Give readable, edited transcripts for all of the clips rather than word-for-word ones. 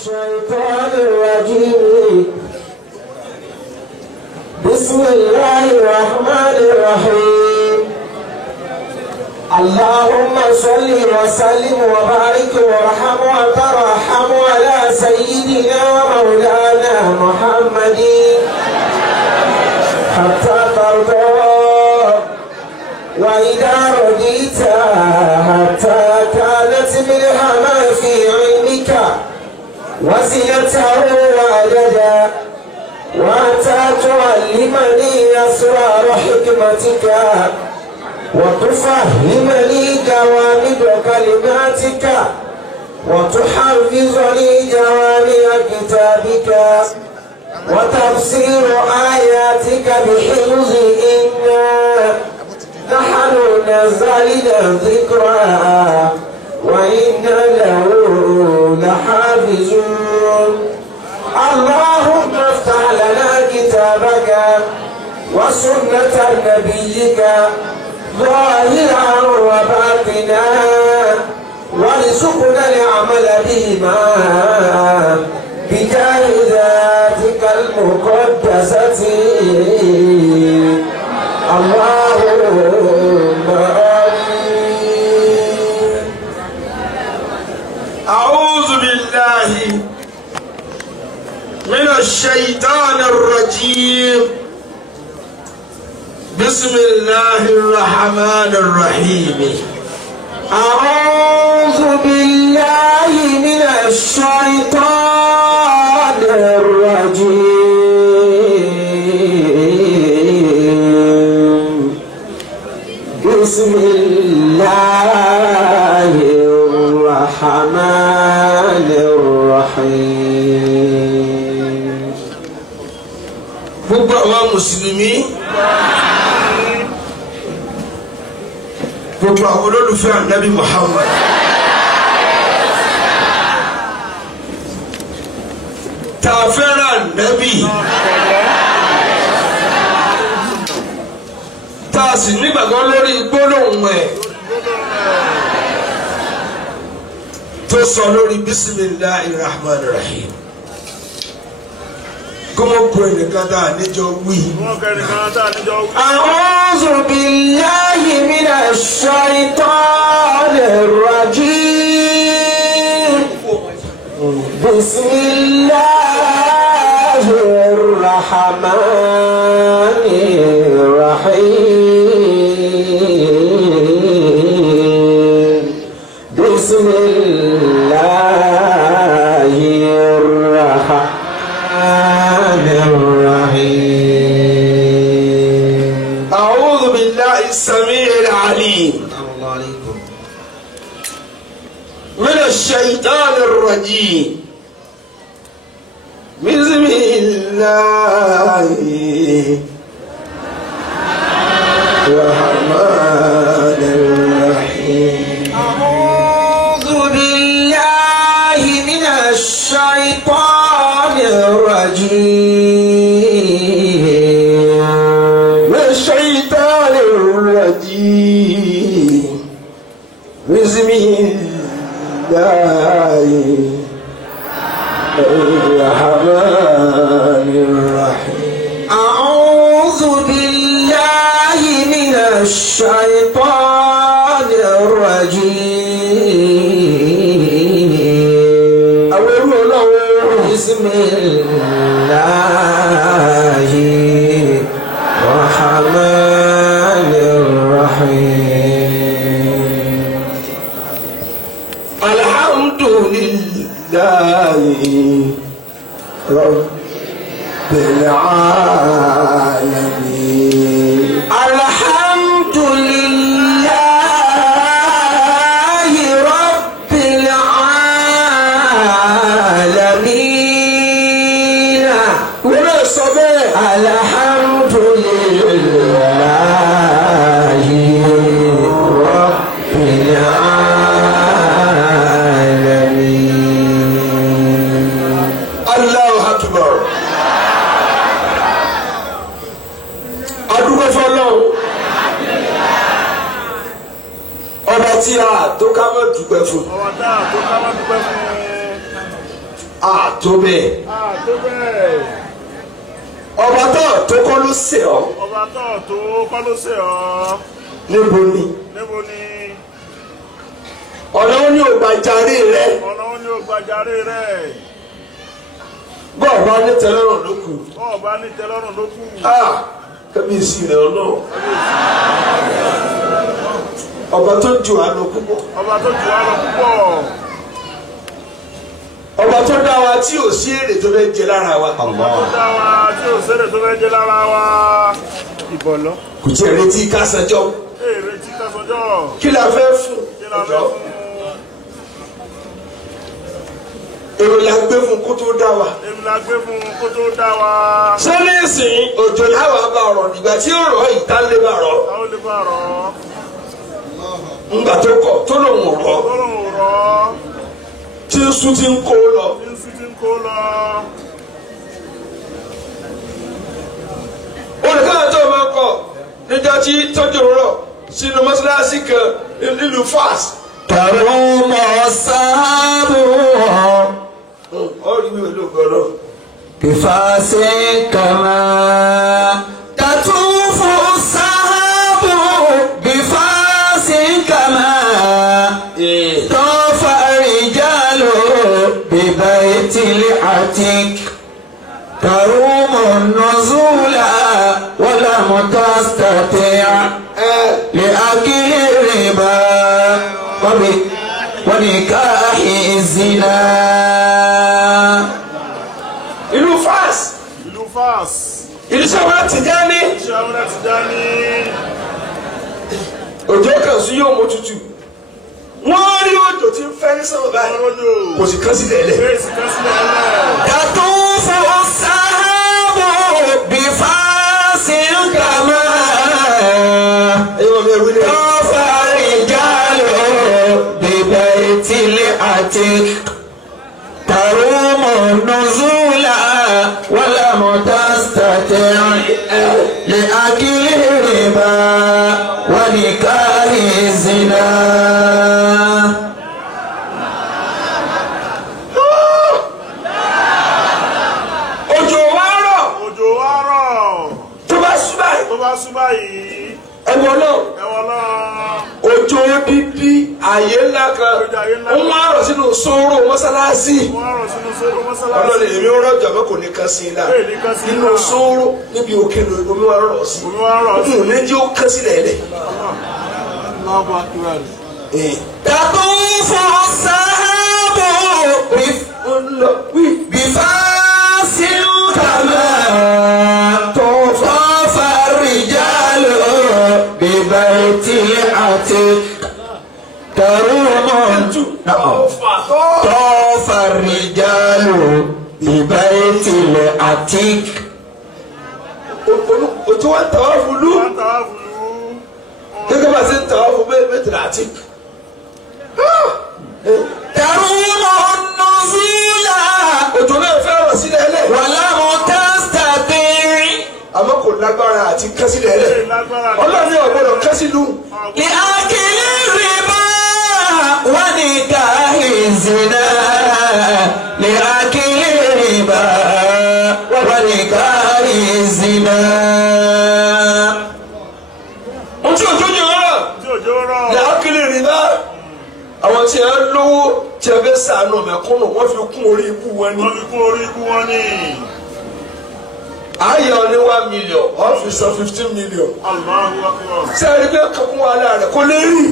الشيطان الرجيم بسم الله الرحمن الرحيم اللهم صل وسلم وبارك وارحم وترحم على سيدنا مولانا محمد حتى ترضى وإذا رضيت حتى كانت ملهما في علمك وزنته وعددا وأنت تعلمني أسرار حكمتك وتفهمني جوامع كلماتك وتحفظني جوامع كتابك وتفسير آياتك بحفظ إنا نحن نزلنا ذكرا وإنا له لحافظون اللهم افتح لنا كتابك وسنة نبيك ظاهرا وباطنا وارزقنا العمل بهما بجاه ذاتك المقدسة اللهم آمين. أعوذ بالله من الشيطان الرجيم بسم الله الرحمن الرحيم أعوذ بالله من الشيطان الرجيم بسم الله الرحمن الرحيم. gbogbo àwọn mùsùlùmí gbogbo àwọn olólùfẹ́ ànábì Muhammad tá a fẹ́ràn ànábì tá a sì nígbàgbọ́ lórí gbólóhùn ẹ̀ tó sọ lórí bismillahir rahmanir rahim kọ́mọ kúrò nìkan tá a níjọ wí. أعوذ بالله من الشيطان الرجيم بسم الله الرحمن الرحيم بسم الله الرحمن الرحيم. أعوذ بالله السميع العليم من الشيطان الرجيم بسم الله الرحمن الرحيم. أعوذ بالله من الشيطان الرجيم من الشيطان الرجيم بسم الله الرحمن الرحيم. أعوذ بالله من الشيطان الرجيم بسم الله الرحمن الرحيم. الحمد لله رب العالمين. الحمد لله رب العالمين. ولا صبر. الحمد لله رب العالمين. الله أكبر. adúgbò fọlọ́ àtó bẹ́ẹ̀. àtó bẹ́ẹ̀. ọba tó kọ́ ló ṣe ọ́. ọba tó kọ́ ló ṣe ọ́. níbo ni. níbo ni. ọ̀nà ó ní ògbàjáre rẹ. ọ̀nà ó ní ògbàjáre rẹ. bọ́ọ̀bá ní tẹ́lọ́rùn ló kù. bọ́ọ̀bá ní tẹ́lọ́rùn ló kù. kábíyèsí rẹ ọlọ́run. ọba tó jù á lọ púpọ̀. ọba tó jù á lọ púpọ̀. ọba tó dá wa tí ò sí èrè tó fẹ́ jẹ lára wa. ọba tó dá wa tí ò sí èrè tó fẹ́ jẹ lára wa. ìbọ̀lọ́. kò tí ì retí ká sanjọ́. èrè tí ká sanjọ́. kí la fẹ́ fún. kí la fẹ́ fún. èrò la gbé fún kó tó dá wa. èrò la gbé fún kó tó dá wa. sẹ́lẹ̀sì òjò láwa bá ọ̀rọ̀ nígbà tí ó rọ̀ ìta lè bá rọ̀. ta ó lè bá rọ̀. ńgbà tó kọ̀ tó lòun rọ̀. tó lòun rọ̀. tí ń sún tí ń kó lọ. tí ń sún tí ń kó lọ. olùkọ́ tó máa kọ̀ níjọ́ tí tọ́jú rọ̀ sínú mọ́ṣáláṣí kan nílùú Fas. تروم السحاب ọ̀rí mi ò ló gbọ́dọ̀. بفاس كما تطوف السحاب بفاس كما طاف الرجال ببيت العتيق تروم النزول ولم تستطع لأكل الربا ونكاح الزنا. ìlú Fas. ìlú Fas. ìlú sábà Tijani. sábà Tijani. òjò kan sí yóò mú tutù. wọ́n rí òjò tí ń fẹ́ ní sábà báyìí. kò sì kán sílẹ̀ lẹ̀. kò sì kán sílẹ̀ lẹ̀. يطوف السحاب بفاس كما طاف الرجال ببيت العتيق تروم النزول ولم تستطع لأكل الربا ونكاح الزنا. bá sún báyìí. ẹ̀wọ̀n náà. ẹ̀wọ̀n náà. òjò bíbí àyè ńlá kan. ó máa rọ̀ sínú sóró mọ́sálásí. wọ́n rọ̀ sínú sóró mọ́sálásí. ọlọ́ni èmi ó rọ̀jò àmọ́ kò ní kan sí i la. nínú sóró níbi òkè omi wa rọ̀ sí. omi wa rọ̀ sí. n ò ní jẹ́ ó kán sílẹ̀ lẹ̀. تطوف السحاب بفاس كما طاف الرجال ببيت العتيق تروم طاف الرجال ببيت العتيق. ojú wa ń tàwa fúlú. gẹ́gẹ́ bá a ṣe ń tàwa fún bẹ́ẹ̀ tẹ̀lé àti. تروم النزول òjò náà fẹ́ rọ̀ sílẹ̀ lẹ̀. ولم تستطع àmọ́ kò lágbára àti kán sílẹ̀ lẹ̀. ọlọ́run yóò gbọ́dọ̀ kán sílùú. لأكل الربا ونكاح الزنا لأكل الربا ونكاح الزنا. ojú òjò rọ̀. làákìlì rìbá. àwọn tí a ń lówó tí a fẹ́ sànù mẹ̀kúnnù wọ́n fi kún orí ikú wọn ni. wọ́n fi kún orí ikú wọn ni. ayọ̀ ní 1 million wọ́n fi san 15 million. Allahu Akbar. sẹ́ẹ̀rì pé kankun wa lára rẹ̀ kò lè rí.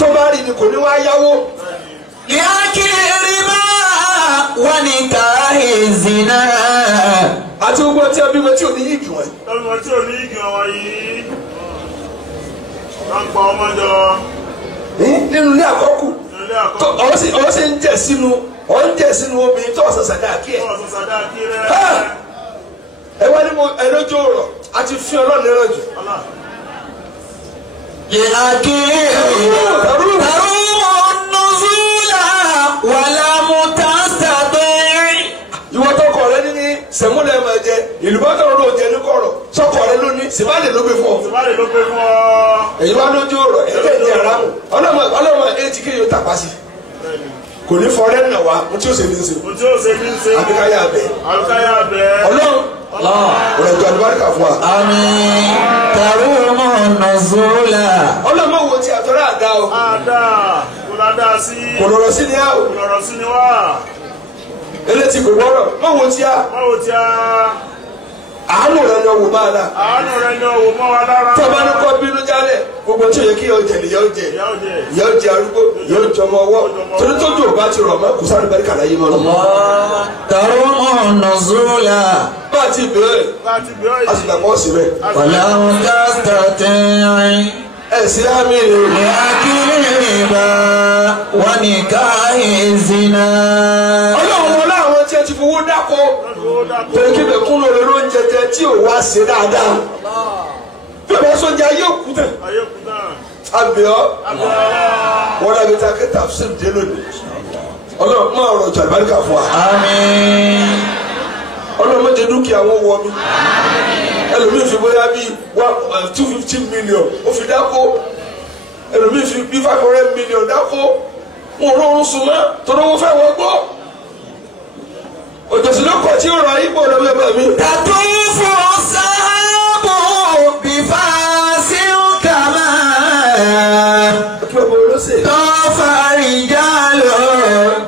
tó bá rí ni kò ní wá yáwó. لأكل الربا ونكاح الزنا. àti gbogbo tí a bímọ tí ò ní yìgì wọn. ọmọ tí ò ní igi wọn yìí. wọ́n ń pa ọmọ jọ. nínú ilé àkọ́kù. ọwọ́ sì ń jẹ̀ sínú obìnrin tó ọ̀sán sàdáàkì ẹ̀. ẹ wá ní mo ẹlójú ọ̀rọ̀ àti fi ọlọ́ọ̀ni rẹ̀ jù. لأكل تروم النزول ولم تستطع. ìwọ tọkọ rẹ ní sẹmúlẹ máa jẹ ìlúbọtọ ló jẹ ní kọ̀rọ̀ sọkọ rẹ ló ní sìbálẹ ló gbé fún ọ. sìbálẹ ló gbé fún ọ. èyí wá lójú ọ̀rọ̀ ẹgbẹ ní aramu ọlọmọ etí kí yóò tàpá sí. kò ní fọrẹ́ nà wá mo tí ó ṣe ní ṣe. mo tí ó ṣe ní ṣe. àbíkáyà bẹ̀. àbíkáyà bẹ̀. ọlọ́run ọ̀rọ̀ ìjọ àlùbáríkà fún wa. àmín. tarumu nuzula. ọlọ́run mọ̀ wo ti àtọ́rẹ́ àdá o. àdá kò ládá sí. kò lọ́rọ̀ sí ni á o. kò lọ́rọ̀ sí ni wá. eléyìí kò gbọ́rọ̀ mọ̀ wo ti á. mọ̀ wo ti á. àánú rẹ ni ọwọ́ máa la. àánú rẹ ni ọwọ́ mọ́ wa lára. tó bá ní kọ́ bínú jálẹ̀ gbogbo tí o yẹ kí yọ jẹ ni yọ jẹ yọ jẹ arúgbó yọ jọmọ ọwọ́ torí tójú ò bá ti rọ̀ mọ́ kò sáré bẹ́ẹ̀ kàlá yé mọ́ lọ. tarumu nuzula. bá a ti bẹ̀rẹ̀ a sì gbàgbọ́ sí bẹ́ẹ̀. walau tastati'. ẹ̀sìn àmì rẹ̀. li akili riba wa nikahi zina. ọlọ́run wọn láwọn tí ẹ ti fowó dáko torí kí bẹ̀ kún lórí oúnjẹ jẹ tí ò wá ṣe dáadáa. bí o bá sọ́jà ayé òkú tẹ̀. abiyọ wọn àbí ta kí tafsir dé lónìí. ọlọ́run máa rọ̀ jù àlùbáríkà fún wa. àmín. ọlọ́run má jẹ́ dúkìá wọn wọ mi. ẹlòmíì fi bóyá bíi 250 million ó fi dáko ẹlòmíì fi bíi 500 million dáko wọn ò rọrùn sùn mọ́ torí wọn fẹ́ wọ́n gbọ́. òjòsí ló kọ̀ tí ó rọ ayé bọ̀ lọ́wọ́ ẹ̀bẹ̀ mi. tatufu sábò bifasil kama. kí wọ́n bọ̀ ló ṣe. tọ́fà rijalu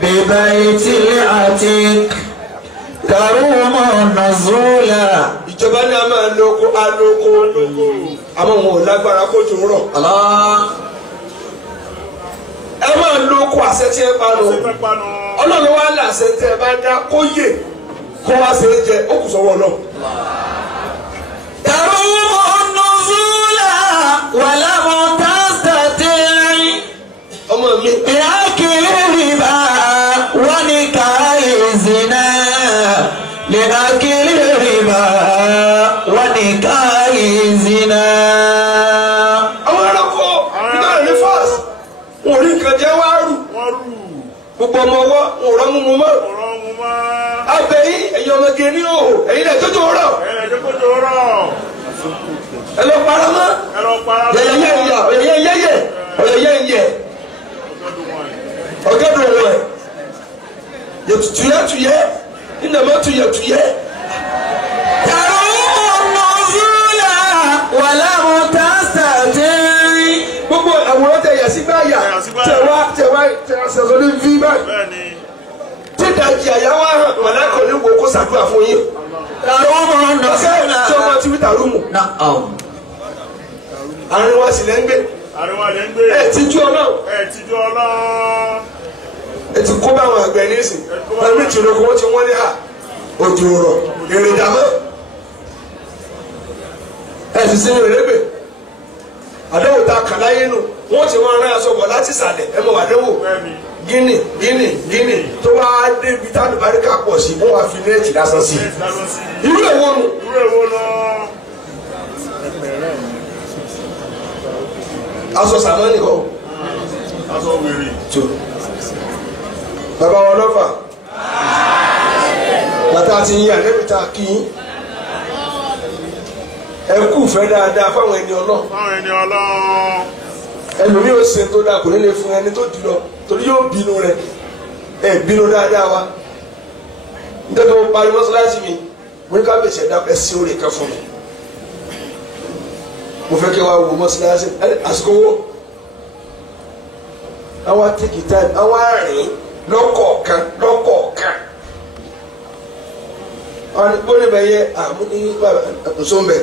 bibaytil atiq. tarumu nuzula. ìjọba ní a máa lóko alóko àmọ́ wọn ò lágbára kó jò rọ̀. ẹ máa lóko àṣẹ tí ẹ bá lọ ọlọ́run wá lé àṣẹ tí ẹ bá dá kó yè kó wá ṣe é jẹ ó kù sọ́wọ́ náà. tarumu nuzula walam tastati'. ọmọ mi. liakili riba wa nikahi zina. liakili riba wa nikahi zina. àwọn ẹranko nígbà rẹ̀ ní fas wọn ò rí nǹkan jẹ́ wá rù gbogbo ọmọ ọwọ́ wọn ò rọ́ mú mu mọ́. abẹ́yìn ẹ̀yin ọmọge ní òhò ẹ̀yin lẹ̀ tó tó rọ̀. ẹ lọ para mọ́. yẹyẹ ìyá ọ̀yẹ̀yẹ yẹyẹ ọ̀yẹ̀yẹ ìyẹ ọ̀gẹ́dùn ọ̀wọ̀ ẹ̀ yẹtuyẹtuyẹ ìnàmọ́tuyẹtuyẹ. tarumu nuzula walam tastati'. gbogbo àwòrán tẹ yà sí gbáyà tẹ sọ̀rọ̀ ní vi báyìí tí ìdajì àyàwó hàn mọ̀lẹ́kọ̀ ní wo kó ṣàdúrà fún yín. tarumu nuzula. tí wọ́n ti wí tàrúmù. àárín wa sì lẹ́ ń gbé. ẹ ti jú ọ náà. ẹ ti kó báwọn àgbẹ̀ ní ìsìn ẹ̀mí ìtìrò kó wọ́n ti wọ́n ní hà òjò rọ̀ èrè dàmọ́. ẹ sì sinmi rẹ́gbẹ̀ àdéhùn ta kàláyé nù wọ́n ti wọ́n rán aṣọ bọ̀ láti sàlẹ̀ ẹ mọ̀ àdéhùn gíní tó bá débi táwọn ìbáríkà pọ̀ sí wọ́n wá fi nẹ́ẹ̀tì lásán sí i. irú èwo nu. aṣọ sàmọ́nì kọ́. aṣọ wèrè. tó bàbá wọn lọ́fà bàtà ti yí àlẹ́bìtà kí ẹ kú fẹ́ dáadáa fáwọn ẹni ọlọ́. ẹlòmíì ó ṣe tó dáa kò ní lè fún ẹni tó dì lọ torí yóò bínú rẹ ẹ bínú dáadáa wa nítorí mo parí mọ́ṣáláṣí mi mo ní ká bèsè ẹ̀dá ẹ sí orí kan fún mi mo fẹ́ kí wàá wo mọ́ṣáláṣí àsìkò wo àwọn take time àwọn àárín lọ́kọ̀ọ̀kan wọ́n ní bóni bẹ yẹ àmúni nsọ́nbẹ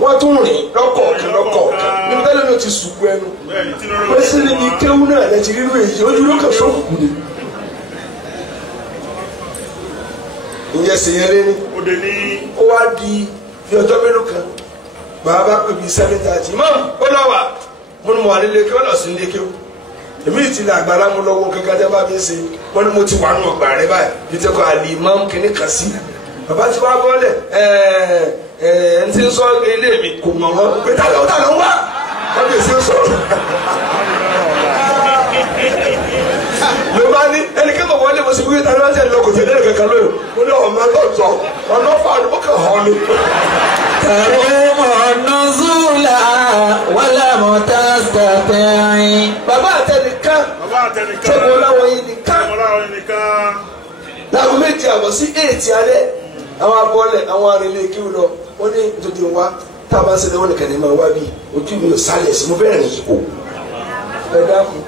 wọ́n tún rìn lọ́kọ̀ọ̀kan níbi tẹ́lẹ̀ ní o ti sùgbọ́ ẹnu wọ́n sì ní ní kéwú náà lẹ́tì rírú èyí ojú ló kà sọ́kù kù ni. ìyẹn sì yẹn lé ní ó wá di bí ọjọ́ mélòó kan bàbá pè mí 7:30 mọ́ ó lọ wà mo ní mo wà nílé kéwú lọ sí nílé kéwú èmi ti ní àgbàlá mu lọ́wọ́ kankan tẹ́ bá mi ṣe wọ́n ní mo ti wà nù ọgbà rẹ báyìí bí tẹ́kọ̀ àlè máa ń kíní kan sí bàbá tí wàá bọ́lẹ̀ n ti sọ ilé mi kò mọ̀ wọ́n pé tàlọ́ wá wọ́n lè ṣe sọ̀rọ̀ ló bá ní ẹnikẹ́ mọ̀ wọ́n lé mo sì wí tàbí wọ́n ti lọ kò tẹ̀lé kankan lóyún mo ní ọmọ tó tọ̀ ọ̀nà fà ní ó kàn hàn ní. tarumu nuzula walam tastati'. bàbá àtẹnìkan tẹ́gbọ́n láwọn yìí nìkan 7 sí 8 alẹ́ àwọn abọ́lẹ̀ àwọn arìnrìn kí ó lọ wọ́n ní nítorí wá tá a bá ń ṣe lọ́wọ́ nìkan ní máa wá bí ojú mi ò sálẹ̀ sí mo fẹ́ rìn yìí ẹ dákun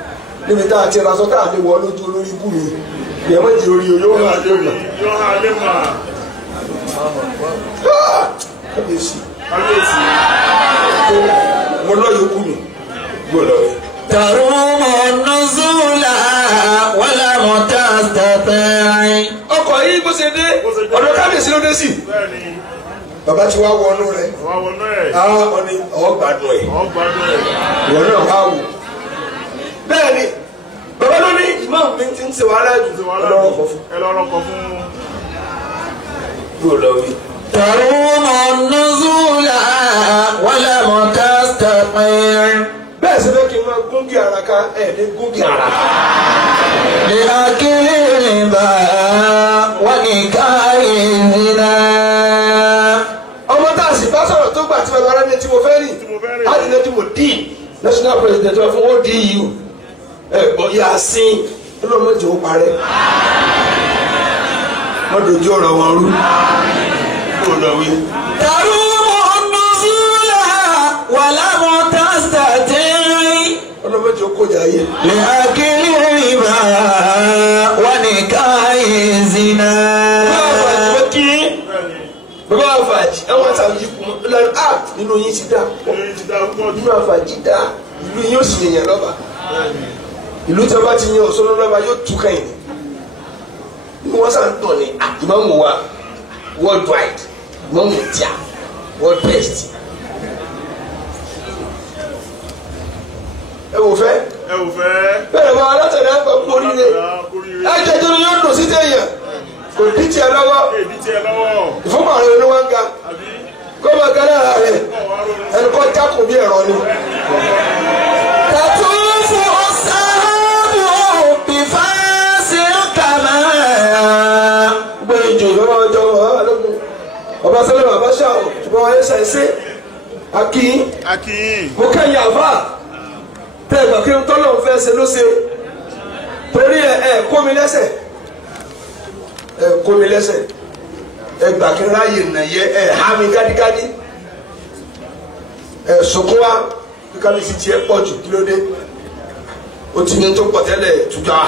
níbi tá a ti ra sọ tá a lè wọ lójú olórí ibú mi ìyẹn méjì orí yóò hàn lé mà. yóò hàn lé mà. kábíyèsí kábíyèsí. mo lọ yòókù mi gbọ́dọ̀ rẹ̀. تروم النزول ولم تستطع. ọkọ̀ yìí bó ṣe dé ọ̀dọ̀ kábíyèsí ló dé sí. bẹ́ẹ̀ni. bàbá ti wá wọnú rẹ̀. wá wọnú ẹ̀. ọ ní ọgbàdùn ẹ̀. ọgbàdùn ẹ̀. ìwọ náà wá wò. bẹ́ẹ̀ni bàbá ló ní ìmọ̀ mi ti ń ṣe wàhálà jù ọlọ́rọ̀ kọ fún. ẹ lọ́rọ̀ kọ fún. yóò lọ wí. تروم النزول ولم تستطع. bẹ́ẹ̀ sì fẹ́ kí n máa gúngì àràká ẹ̀ ní gúngì àràká. لأكل الربا ونكاح الزنا. ọmọ tá a sì bá sọ̀rọ̀ tó gbà tí bàbá rẹ̀ ní tí mo fẹ́ rìn á ti lẹ́tí mo dín national president wa fún ODU gbọ́ yà sí ọlọ́mọdé ó parẹ́ wọ́n dojú ọ̀rọ̀ wọn rú kó lọ wí. تروم النزول ولم تستطع. ọlọ́mọdé ó kọjá yé. لأكل الربا ونكاح الزنا. bàbá àfàjì àwọn àtàwọn yìí kún lẹ́nu á nínú yín ti dá nínú àfàjì dá ìlú yín ó sì yẹn lọ́ba ìlú tí wọ́n bá ti yan ọ̀ṣọ́ lọ́ba yóò tú kẹ́yìn ní wọ́n sàn tọ̀ ní ìmọ̀mù wa worldwide ìmọ̀mù tíà world best. ẹ wò fẹ́. ẹ wò fẹ́. bẹ́ẹ̀ bá alátẹ̀lẹ́ àgbà kú oríire ẹ jẹjẹrẹ yóò dùn sí tẹ̀yàn kò dí tiẹ̀ lọ́wọ́ ìfúnpá rẹ̀ ló wá ń ga kó máa ga lára rẹ̀ ẹni kọ́ jákùn bí ẹ̀rọ ni. تطوف السحاب بفاس الكماء. gbé ìjò ìjọba ọjọ́ alógun ọba sẹ́lẹ̀ bàbá ṣáà ṣùgbọ́n wáyé ṣàìṣe akíyín mo kẹ́yìn àfà tẹ́ ẹgbà kí n tọ́lọ̀ ń fẹ́ ṣe ló ṣe torí ẹ kó mi lẹ́sẹ̀ ẹ kó mi lẹ́sẹ̀ ẹ gbà kí n ráyè nà yẹ ẹ há mi gádígádí ẹ sunkún wa kí kábíyèsí tiẹ̀ pọ̀ jù kí ló dé o ti ní tó pọ̀ tẹ́lẹ̀ tujà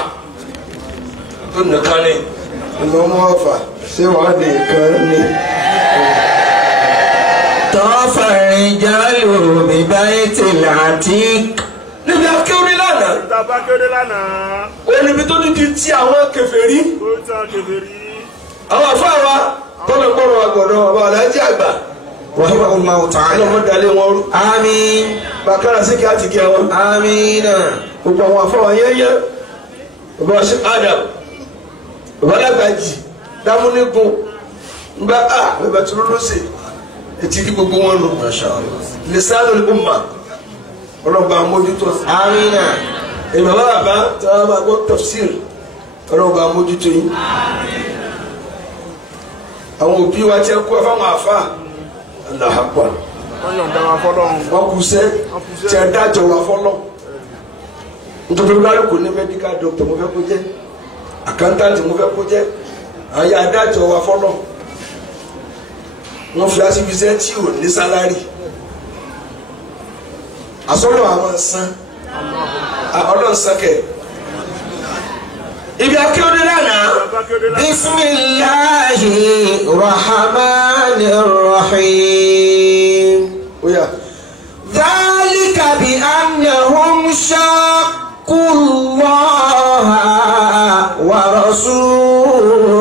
tó nìkan ni ìnáwó ọ̀fà ṣé wàá di nǹkan ni. طاف الرجال ببيت العتيق. níbi akéwì lánàá. ìtàbá kéwì lánàá. ó níbi tó ní ti ti àwọn kèfèrí. ó ti àwọn kèfèrí. àwọn afáwa tọ́lọ̀ gbọ́dọ̀ àgbọ̀dọ̀ ọba aláàjì àgbà. rahimahullahu ta'ala. ọlọ́mọ dalẹ̀ wọn rú. àmín. bàkàrà sí kí á ti kẹ́ wọn. àmín. gbogbo àwọn afáwa yẹ́yẹ́ bàbá ṣe Adam bàbá Lágbàjì dámúnigun ngba a bàbá tó ló ṣe etí kí gbogbo wọn nù. lisanul umma ọlọ́ba mójútó. àmín. èyí bàbá bàbá tí wọ́n bá gbọ́ tafsir ọlọ́ba mójútó yín. àwọn òbí wa tí ẹ kú ẹ fáwọn àfa Allahu Akbar. wọ́n yọ̀ǹda wa fọ́lọ́. wọ́n kú sẹ́ tí ẹ dájọ́ wa fọ́lọ́. nítorí wíwájú kò ní medical doctor mo fẹ́ kó jẹ́ accountant mo fẹ́ kó jẹ́ àwọn yà dájọ́ wa fọ́lọ́. wọ́n fi aṣíbíṣẹ́ tí ò ní sálárì. àsọ̀rọ̀ àwọn san ọlọ́run sẹ́kẹ̀. ibi akéwòn lánàá. bismillahi rahmanir rahim. oya. dhalika bi annahum shaqqu Allaha wa rasulahu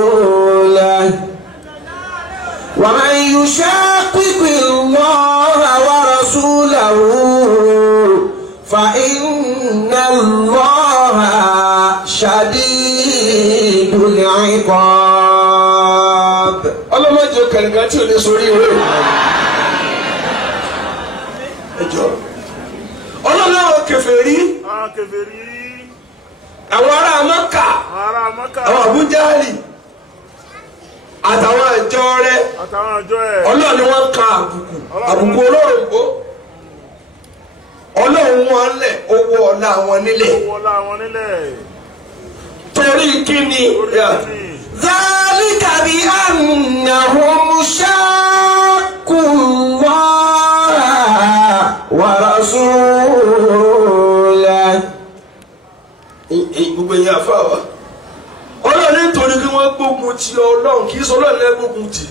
wa man yushaqiqi Allaha wa rasulahu fa inna Allaha shadidul iqab. ọlọ́mọdé kẹ̀lẹ́gà tí o lè sori ìwé o. ẹjọ́ ọlọ́lọ́wọ́ kèfèrí àwọn ará Mákà àwọn Àbújáàlì àtàwọn àjọ rẹ̀ Ọlọ́run ni wọ́n ka àbùkù olóròǹgbò Ọlọ́run wọn lẹ̀ owó ọ̀la wọn nílẹ̀ torí kíni. ذلك gbógun ti Ọlọ́run kì í sọ Ọlọ́run lẹ́ gbógun ti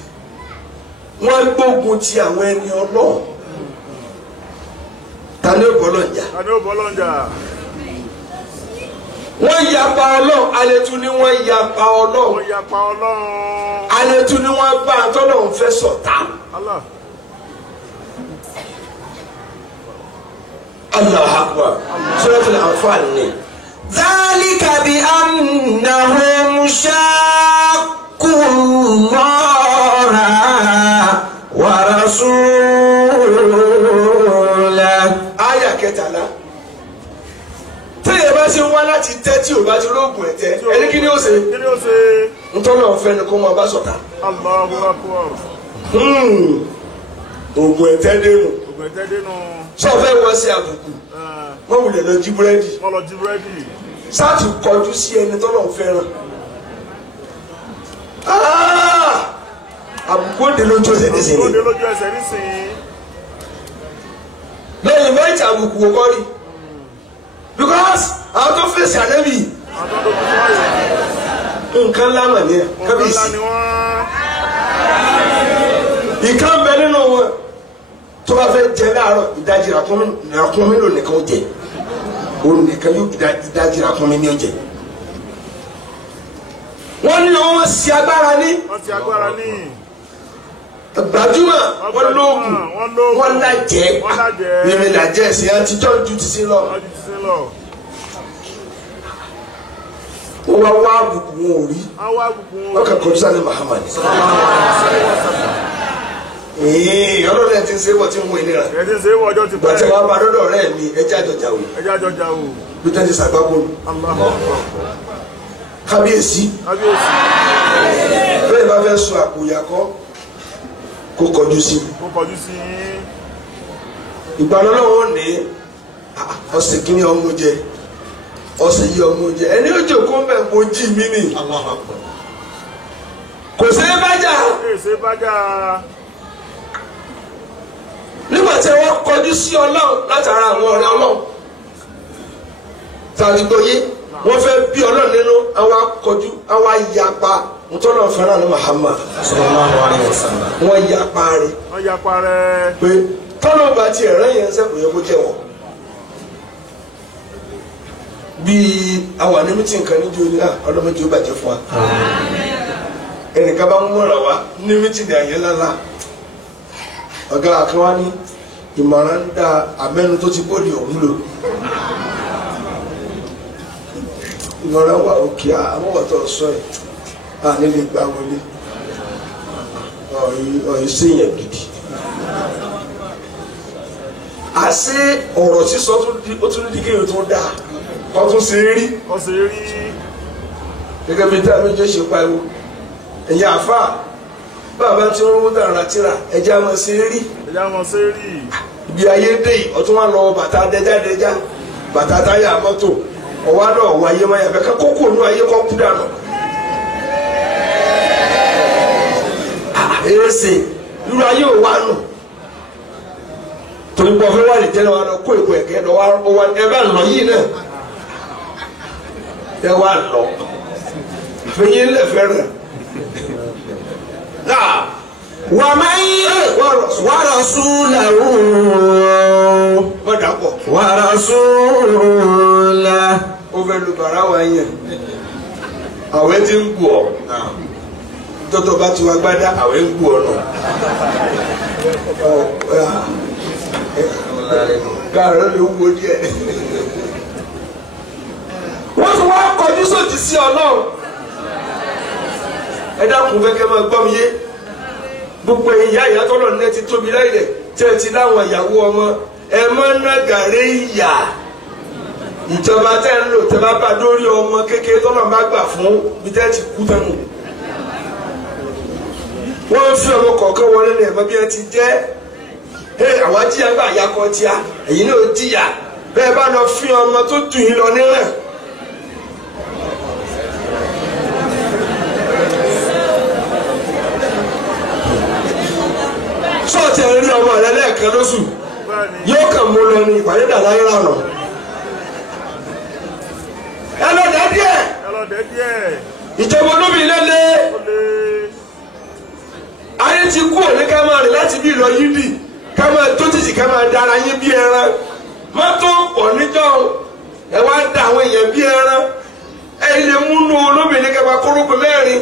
wọ́n gbógun ti àwọn ẹni Ọlọ́run. Ta ni ó bọ́ lọ́njà? Ta ni ó bọ́ lọ́njà? Wọ́n yapa Ọlọ́run, alẹ́tún ni wọ́n yapa Ọlọ́run. Wọ́n yapa Ọlọ́run. Alẹ́tún ni wọ́n bá àtọ́lọ́run fẹ́ ṣọ̀tá. Allah. Allahu Akbar. Suratul Anfal ni. ذلك بأنهم شاقوا الله ورسوله. Àyà 13. Téèyàn bá ṣe wá láti tẹ́ tí ò bá ti rógùn ẹ̀tẹ́, ẹni kí ni ó ṣe? Kí ni ó ṣe? Ntọ́nà ọ̀fẹ́ ni kó máa bá ṣọ̀tá. Allahu Akbar. Ògùn ẹ̀tẹ́ dénú. Ògùn ẹ̀tẹ́ dénú. Sọ́fẹ́ wọ́n sí àbùkù. Wọ́n wulẹ̀ lọ jí búrẹ́dì. Wọ́n lọ jí búrẹ́dì. Sáàtì kọjú sí ẹni tọ́nà fẹ́ràn. Àbùkù òde lójú ẹsẹ̀ nísìnyí. Òde lójú ẹsẹ̀ nísìnyí. Lẹ́yìn mẹ́ta àbùkù wò kọ́ rí. Because àwọn tó fèsì ànẹ́bì. Àwọn tó dókun fún àyè. Nǹkan lámà ní ẹ̀ kábíyèsí. Nǹkan ńlá ni wọ́n. Ìkan bẹ nínú wọn tó bá fẹ́ jẹ láàárọ̀ ìdajì ràkúnmí ló nìkan ó jẹ. Òun nìkan yóò ìdajì ràkúnmí ní ó jẹ. Wọ́n ní wọ́n ṣe agbára ní. Wọ́n ti agbára ní. Gbajúmọ̀ wọ́n lóògùn wọ́n lájẹ́ mímí làjẹ́ ẹ̀sìn àtijọ́ ju ti sí lọ. Wọ́n wá wá àbùkù wọn ò rí. Wọ́n kà kọjú sáré Muhammad. Ọlọ́run ẹ̀ ti ń ṣe wọ́n ti ń mú ìnira. Ẹ̀ ti ń ṣe wọ́n ọjọ́ ti pẹ́. Gbàtẹ́ wàá bá dọ́dọ̀ ọ̀rẹ́ mi ẹjẹ́ àjọjà o. Ẹjẹ́ àjọjà o. Bí tẹ́ ti ṣàgbákò. Kábíyèsí. Kábíyèsí. Bẹ́ẹ̀ bá fẹ́ sun àpòyàkọ́ kó kọjú sí. Kó kọjú sí. Ìgbàlọ́ náà wọ́n ní ọ̀sẹ̀ kìíní ọmọ jẹ ọ̀sẹ̀ yìí ọmọ jẹ ẹni ó jòkó ń bẹ̀ kó jí mí nì. Kò sí bájà. Èsè bájà. Nígbà tí wọ́n kọjú sí Ọlọ́run látara àwọn ọ̀rẹ́ Ọlọ́run tàbí gbòye wọ́n fẹ́ bí Ọlọ́run nínú àwọn akọjú àwọn ayapa ntọ́nà fẹ́ràn ní Muhammad sallallahu alaihi wasallam. wọ́n yapa rẹ̀. Wọ́n yapa rẹ̀. Pé tọ́nà bá ti ẹ̀rẹ́ yẹn ń sẹ́kù yẹ kó jẹ́ wọ́n. Bíi àwọn ànímítì nǹkan níjó ní ọlọ́mọdé ó bàjẹ́ fún wa. Ẹnìkan bá ń múra wá ní mítìdì àyẹ́ lálá. Ọ̀gá àkànwá ní ìmọ̀ràn ń da àmẹ́nu tó ti bóde òun lò. Ìmọ̀ràn wà òkè àwọn ọ̀tọ̀ sọ ẹ̀ à nílé gbá wọlé. Ọ̀yí séèyàn gidi. Àṣé ọ̀rọ̀ sísọ ó tún ní kéèyàn tó dáa kó tún ṣe rí. Kó ṣe rí. Gẹ́gẹ́ bí tá a méjì ṣe pariwo ẹ̀yin àfáà bàbá tí wọ́n ń dàrá tíra ẹja máa ṣe rí. Ẹja máa ṣe rí. Ibi ayé dé yìí ọtún wà lọ bàtà dẹjádẹjá bàtà táyà mọ́tò ọwọ́ náà wọ ayé máa yàgbẹ́ ká kókó nù ayé kọ́ kú dànù. Èsè irú ayé ò wá nù torí pọ̀ fẹ́ wà lè jẹ́ lọ́wọ́ kó èkó ẹ̀kẹ́ lọ́wọ́ ẹ bá lọ yìí náà ẹ wá lọ àfẹ́yìn lẹ́fẹ̀ẹ́ rẹ̀. ومن ورسوله ورسوله ó fẹ́ lu bàrà wá yẹn àwẹ̀ ti ń gbù ọ́ tọ́tọ̀ bá ti wá gbádá àwẹ̀ ń gbù ọ́ náà káàrọ̀ lè wúwo díẹ̀ wọ́n tún wá kọjú sódì sí Ọlọ́run ẹ dákun fẹ́ kẹ́ máa gbọ́ mi yé gbogbo ìyá ìyá tọ́lọ̀ ní ẹ ti tóbi láìlẹ̀ tí ẹ ti láwọn ìyàwó ọmọ ẹ mọ́ nàgàrẹ́ ìyà ìjọba tẹ́ ń lò tẹ́ bá bá dórí ọmọ kékeré tọ́lọ̀ bá gbà fún bí tẹ́ ti kú tánu wọ́n ń fi ọmọ kọ̀ọ̀kan wọlé ní ẹ̀mọ́ bí ẹ ti jẹ́ àwọn jíya gbà yakọ̀ tíya èyí náà jíya bẹ́ẹ̀ bá lọ fi ọmọ tó dùn yín lọ nílẹ̀. sọ́ọ̀tì ẹ̀ rí ọmọ rẹ lẹ́ẹ̀kan lóṣù yóò kàn mú lọ ní ìpàdé dàláyé lánàá. ẹ lọ dẹ́ díẹ̀ ìjọba olómi lélẹ̀ láti bí lọ yídì ká máa tó títì ká máa dára yín bí ẹran mọ́tò pọ̀ níjọ́ ẹ wá ń da àwọn èèyàn bí ẹran ẹ lè múnú olóbìnrin kẹfà kórópè mẹ́rin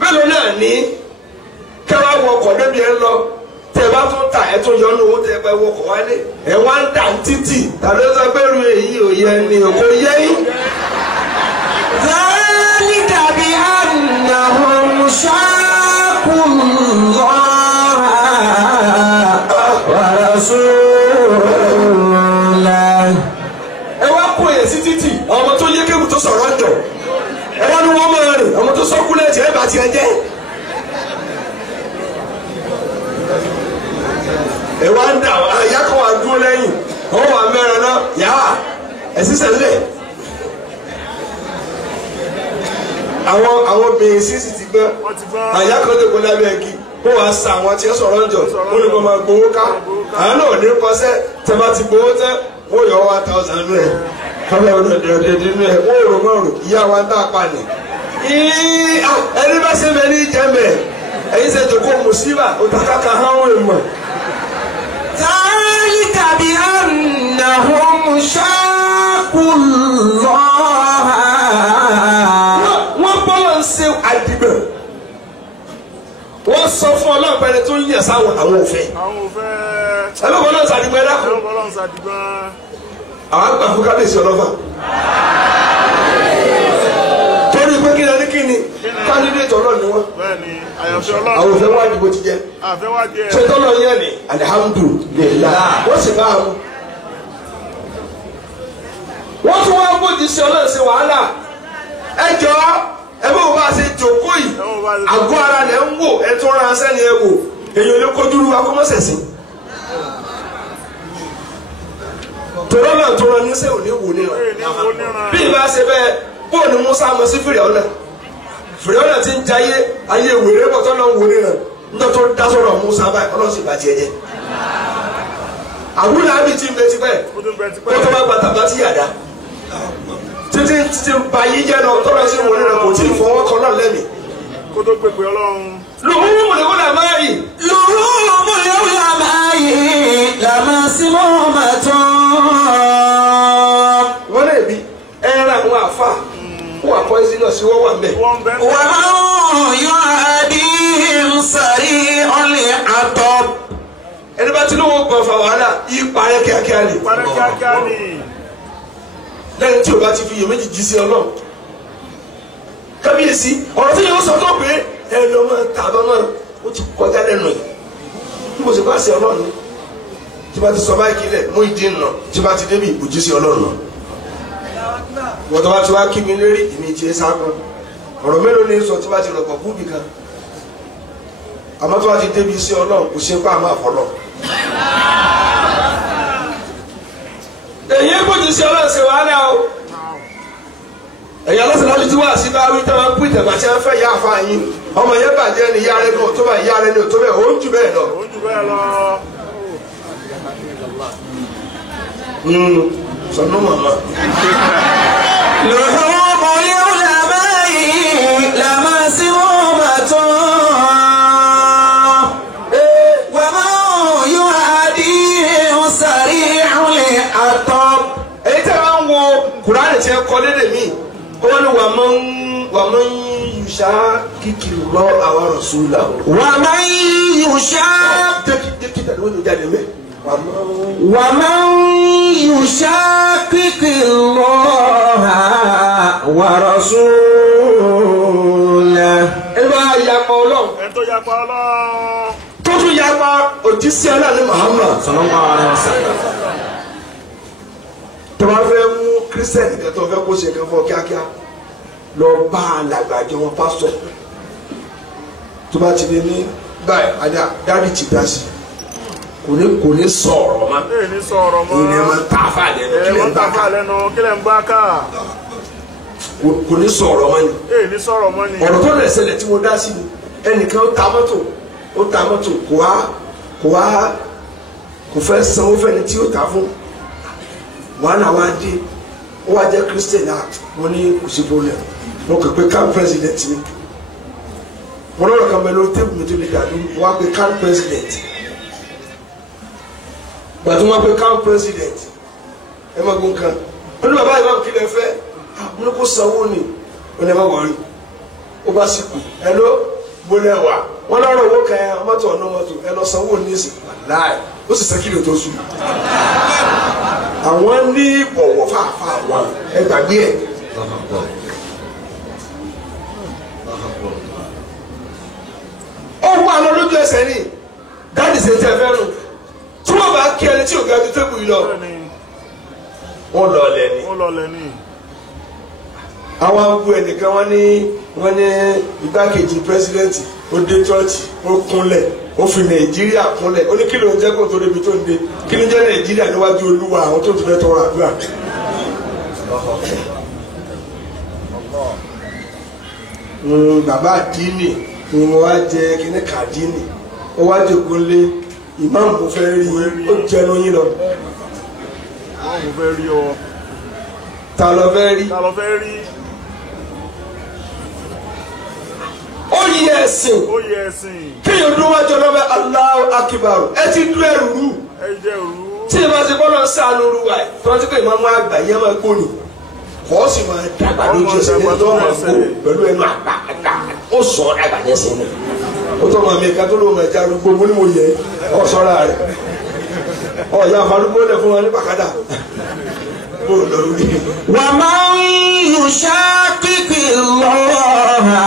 mélòó náà ní kẹwà wọkọ̀ débi ẹ lọ tẹ bá tún ta ẹ tún yọnu owó tẹ bá wọkọ̀ wálé ẹ wá ń dà títì tàbí ó sọ pé ru èyí ò yẹ ni òkò yẹ yín. ذلك بأنهم شاقوا الله ورسوله. ẹ wá kó yẹn sí títì ọmọ tó yẹ kébù tó sọ̀rọ̀ jọ ẹ wá ní wọ́n máa rìn ọmọ tó sọ́kúlẹ̀ jẹ́ bá tiẹ̀ jẹ́. ẹ wá ń dà àyà kan wà dúró lẹ́yìn wọ́n wà mẹ́rin náà yàrá ẹ̀sìn sẹ́lẹ̀. àwọn obìnrin sísì ti gbọ́ àyà kan tó kó lábẹ́ ẹ̀gí kó wàá sa àwọn tí ẹ sọ̀rọ̀ ń jọ wọ́n ní kó máa gbowó ká àwọn náà ní kọsẹ́ tẹ́ bá ti gbowó tẹ́ wọ́n yọ 1,000 nù ẹ̀ kọ́lá ọ̀dẹ̀dẹ̀ nù ẹ̀ wọ́n rò mọ́rò ìyá wa ń tà pa ni. ẹni bá ṣe bẹ ní jẹ́mẹ̀ ẹ̀yin ṣe jòkó mùsíbà òtàkàkà hàn wọ́n mọ̀. ذلك بأنهم شاقوا الله. wọ́n bọ́lọ̀ ń ṣe àdìgbẹ̀ wọ́n sọ fún ọlọ́run pẹ̀lú tó ń yẹ̀ sáwọn àwọn òfẹ́. ẹ ló bọ́lọ̀ ń ṣàdìgbẹ̀ dákun. àwọn àgbà fún kábíyèsí ọlọ́fà. torí pé kí ni kandidate ọlọ́run ni wọ́n. àwọn òfẹ́ wá dìbò ti jẹ́. ṣé tọ́lọ̀ yẹn ni alihamudulilayi wọ́n sì bá àwọn. wọ́n tún wá bójú sí ọlọ́run sí wàhálà. ẹ jọ ẹ bá wọ́n bá ṣe jòkó yìí àgọ́ ara lẹ̀ ń wò ẹ tó rán aṣẹ́ ni ẹ wò èyàn lè kojú lu akọ́mọ́sẹ̀sìn. tòrọ́ náà tó rán níṣẹ́ òní wò níran bí ìbá ṣe bẹ́ẹ̀ bóò ni Musa mọ sí Fìràwọ́nà Fìràwọ́nà ti ń jayé ayé wèrè bọ̀ tó lọ wò níran nítorí tó dá sọ̀rọ̀ Musa báyìí ọlọ́sìn bá tiẹ̀ jẹ́. àbúrò àbí ti ń bẹ tipẹ́ kó tó bá gbàtà bá ti yàdá títí ba yí jẹ́ lọ tọ́lá sí wọlé rẹ̀ kò tí ì fọwọ́ kan náà lẹ́mí. kó tó pèpè Ọlọ́run. lùhùn múlẹ̀kọ́ là máa yìí. lùhùn múlẹ̀kọ́ là máa yìí làmà sí mọ́ọ̀mà tán. wọ́n lè bí ẹran àwọn àfa wọ́n àpọ̀ ẹ̀sìn náà sí wọ́n wà mẹ́. wà á yọ àdín sàrí ọ̀lẹ̀ àtọ̀. ẹni bá ti lówó gbọ̀n fà wàhálà ìparẹ́ kíákíá ni. lẹ́yìn tí o bá ti fi iyèméjì jí sí Ọlọ́run kábíyèsí ọ̀rọ̀ tí yóò sọ tó pé ẹni ọmọ tàbí ọmọ ó ti kọjá lẹ́nu yìí bí mo sì bá ṣe Ọlọ́run tí bá ti sọ báyìí kílẹ̀ mú ìdí nà tí bá ti débi ìbòjú sí Ọlọ́run nà wọ́n tó bá ti wá kí mi lérí ìmì ìtì ẹ̀sà kan ọ̀rọ̀ mélòó ní sọ tí bá ti rọ̀pọ̀ kúbì kan àmọ́ tó bá ti débi sí Ọlọ́run kò ṣe pé àmọ́ àfọlọ́ èyí kò ti ṣe Ọlọ́run ṣe wàhálà o ẹ̀yà lọ́sọ̀lọ́sọ̀ tí wọ́n àti bá wí tẹ́ wọ́n pín ìtẹ̀gbà tí wọ́n fẹ́ yá àfa yín ọmọ yẹn bàjẹ́ ni ìyá rẹ̀ ní òtó bẹ́ẹ̀ ìyá rẹ̀ ní òtó bẹ́ẹ̀ ó ń jù bẹ́ẹ̀ lọ. sọnù màmá. lùhùn múlẹ̀kọ́ là máa yìí làmà sí mọ́ọ̀mà tán. wà á yọ àdín sàrí ọ̀lẹ̀ àtọ̀. èyí tẹ́ bá ń wo Kùránì tí ẹ kọ́ lédè mí wọ́n ní wà mọ́ yùṣá kìkì lọ àwọn rọ̀ṣúlà. wà á yùṣá. dókítà ló ń jáde mẹ́. wà á yùṣá kìkì lọ àwọn rọ̀ṣúlà. ẹ bá yapa Ọlọ́run. ẹ tó yapa Ọlọ́run. tó tún yapa òjíṣẹ́ Ọlọ́run Muhammad. sallallahu alaihi wasallam. tó bá fẹ́ mú kírísítẹ́nì kan tó fẹ́ kó ṣe kan fọ́ kíákíá lọ bá alàgbàjọ wọn pásítọ̀ tó bá ti lè ní báyìí dáàbì ti dá sí kò ní sọ̀rọ̀ mọ́ ní sọ̀rọ̀ mọ́ ìrìn ẹ̀ máa ń ta fà lẹ́nu kílẹ̀ ń bá ká kò ní sọ̀rọ̀ mọ́ ni ní sọ̀rọ̀ mọ́ ni ọ̀rọ̀ tó lẹ̀ ṣẹlẹ̀ tí mo dá sí ni ẹnìkan ó ta mọ́tò kò fẹ́ sanwó fẹ́ni tí ó ta fún wàhálà wa dé ó wá jẹ́ Christian náà mo ní kò sí problem mo kàn pé camp president ni mo lọ́rọ̀ kan bẹ́ẹ̀ ló tẹ́bù mi tó lè dàdú mo wá pé camp president gbàtú wọn pe camp president ẹ má gun kan wọn ní bàbá ìmáàmù kí lè fẹ́ wọn ní kó sanwó ni wọn ní ẹ má wọrí ó bá sì kù ẹ ló gbólẹ̀ wà wọn lọ́rọ̀ owó kan ẹ mọ́tò ọ̀nà mọ́tò ẹ lọ sanwó ní ìsìn láì ó sì sẹ́kìlì tó sùn àwọn ní bọ̀wọ̀ fàáfà wọn ẹ gbàgbé ẹ. ó wà lọ lójú ẹsẹ̀ ní dáàdì ṣe tẹ fẹ́ nù tí wọ́n bá kí ẹni tí ò ga ju tébù yìí lọ wọ́n lọ lẹ́ni. àwọn abu ẹnìkan wọ́n ní igbákejì pírẹsidẹ́ǹtì ó dé chọ́ọ̀chì ó kúnlẹ̀ ó fi nàìjíríà kúnlẹ̀ ó ní kí ló ń jẹ́ kó tó débi tó ń dé kí ló ń jẹ́ nàìjíríà níwájú olúwa àwọn tó ti fẹ́ tọrọ àdúrà. bàbá àdínì ni mo wá jẹ kíní kàdínì ó wá jòkó lé ìmáàmù kò fẹ́ rí ó jẹnu yín lọ. ìmáàmù fẹ́ rí ọ. ta ló fẹ́ rí. ó yẹ ẹ̀sìn kéèyàn dúró wájú ọlọ́fẹ́ Allahu Akbar ẹ ti dú ẹrù rú tí ìbá ti bọ́ lọ sí àlóru wa ẹ̀ tí wọ́n ti pè ìmáàmù àgbà yẹn máa gbóni kọ́ sì máa dàgbà lójú ẹsẹ̀ ní tó máa gbó pẹ̀lú ẹnu àgbà ó sọ dàgbà lẹ́sẹ̀ ní ó tọ́ máa mi ká tó ló máa já arúgbó mo ní mo yẹ ọ sọ́ra rẹ̀ ọ ya àfarúgbó lẹ̀ fún wa ní pàkádà bó lọ rí. wa man yushaqiqi Allaha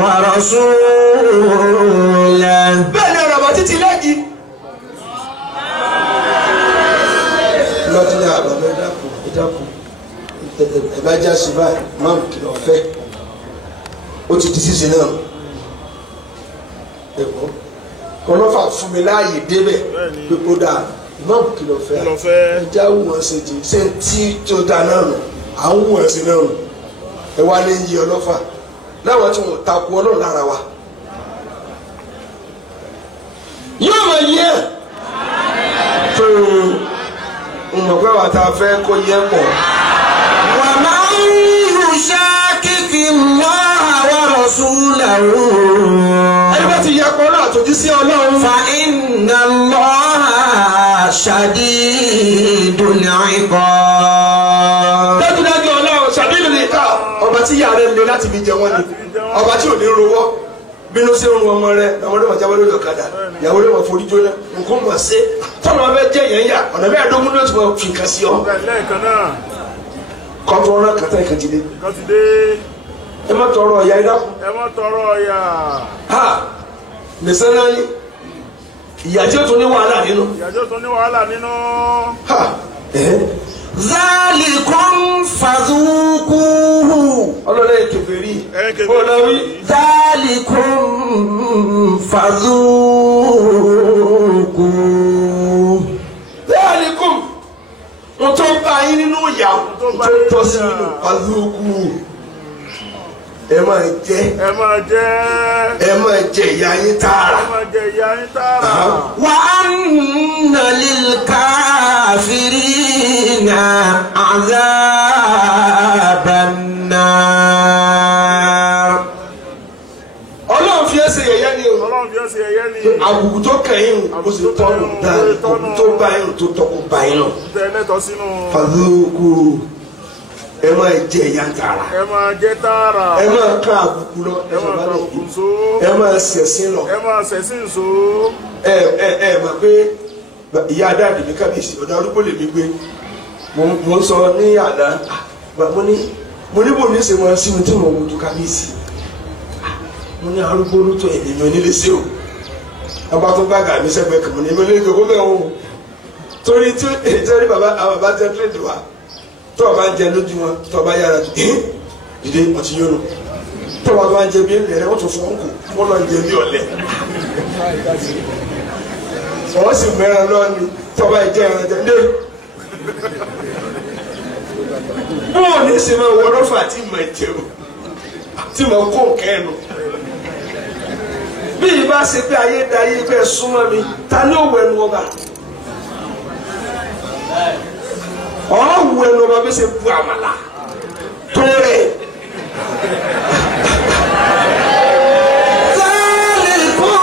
wa rasulahu. bẹ́ẹ̀ ni ọ̀rọ̀ bá títí lẹ́yìn. lọ́tí ní àbàmọ́ ìdákùn ẹ̀bá já sí báyìí máa ń kìlọ̀ fẹ́ ó ti di sísè náà ẹ̀kọ́ ọlọ́fà fún mi láàyè débẹ̀ pé kó dáa máa ń kìlọ̀ fẹ́ ẹja wù wọ́n ṣe jì ṣé tí tó dáa náà nù à ń wù wọ́n ṣe náà nù ẹ wá lé yí ọlọ́fà láwọn tí wọ́n takò ọlọ́run lára wa yóò máa yẹ tó mọ̀ pé wàá ta fẹ́ kó yẹ pọ̀. ومن يشاقق الله ورسوله فإن الله شديد العقاب. dájúdájú Ọlọ́run شديد العقاب ọba tí ìyà rẹ̀ le láti fi jẹ wọ́n ni ọba tí ò ní rówó bínú sí ohun ọmọ rẹ̀ ọmọdé wọn jábọ́ lórí ọ̀kadà ìyàwó rẹ̀ wọn forí jóná nǹkan mọ̀ sí tọ́nà wọn fẹ́ jẹ́ yẹn yà ọ̀nà bẹ́ẹ̀ dógún ló ti wọ́n fi nǹkan sí ọ. kọ́ńtò kàtà ìkàtìdé ẹ má tọrọ ọ̀yà ẹ dákun. ẹ má tọrọ ọ̀yà. ha nìsẹ́nà ni ìyà tí ó tún ní wàhálà nínú. ìyà tí ó tún ní wàhálà nínú. ha ذلكم فذوقوه. ọlọ́dẹ kèfèrí bọ́ọ̀lọ́wí. ذلكم فذوقوه. ذلكم mo tó bá yín nínú ìyà tó tọ́ sí nínú fàdúkù ẹ máa jẹ ìyà yín tààrà. wa anna lil kafirina azaban nar. ọlọ́run fi ẹsẹ̀ yẹ̀yẹ́ ni o. àbùkù tó kẹ́yìn o sì tọ́nu dáadé tó bá yín tó tọ́kù bá yín lọ. fàdúkù ẹ máa jẹ ìyà tààrà. ẹ máa ká àbùkù lọ. ẹ máa ṣẹ̀sín lọ. ẹ máa pé ìyá adáàdì mi kábíyèsí ọ̀dọ̀ arúgbó lè mi gbé mo ń sọ ní àná mo ní bò ní ṣe wọn sí mi tí mo wù tó kábíyèsí mo ní arúgbó lótó èmi onílé sí o ọba tó bá gà mí sẹ́gbẹ̀ẹ́ kàn mo ní èmi onílé gbogbo bẹ́ẹ̀ o torí tí àwọn bàbá tẹ́ tírèdì wa tó o bá ń jẹ lójú wọn tó o bá yára tó dìde ọtí yónú tó o bá ń jẹ bí ẹlẹ́rẹ́ wọ́n tó fọ́ ń kù wọ́n lọ ń jẹ bí ọ̀lẹ́ wọ́n sì mẹ́ran lọ́ni tó o bá jẹ ẹran jẹ ndé bóò ní ṣe máa wọ lọ́fà tí mà jẹ o tí mà kó kẹ́nu bí ìbá ṣe pé ayé dayé bẹ́ẹ̀ súnmọ́ mi ta ni ó wọ ẹnu ọba ọ̀hún ẹnu ọba bí ṣe bu àmàlà tó rẹ̀. ذلكم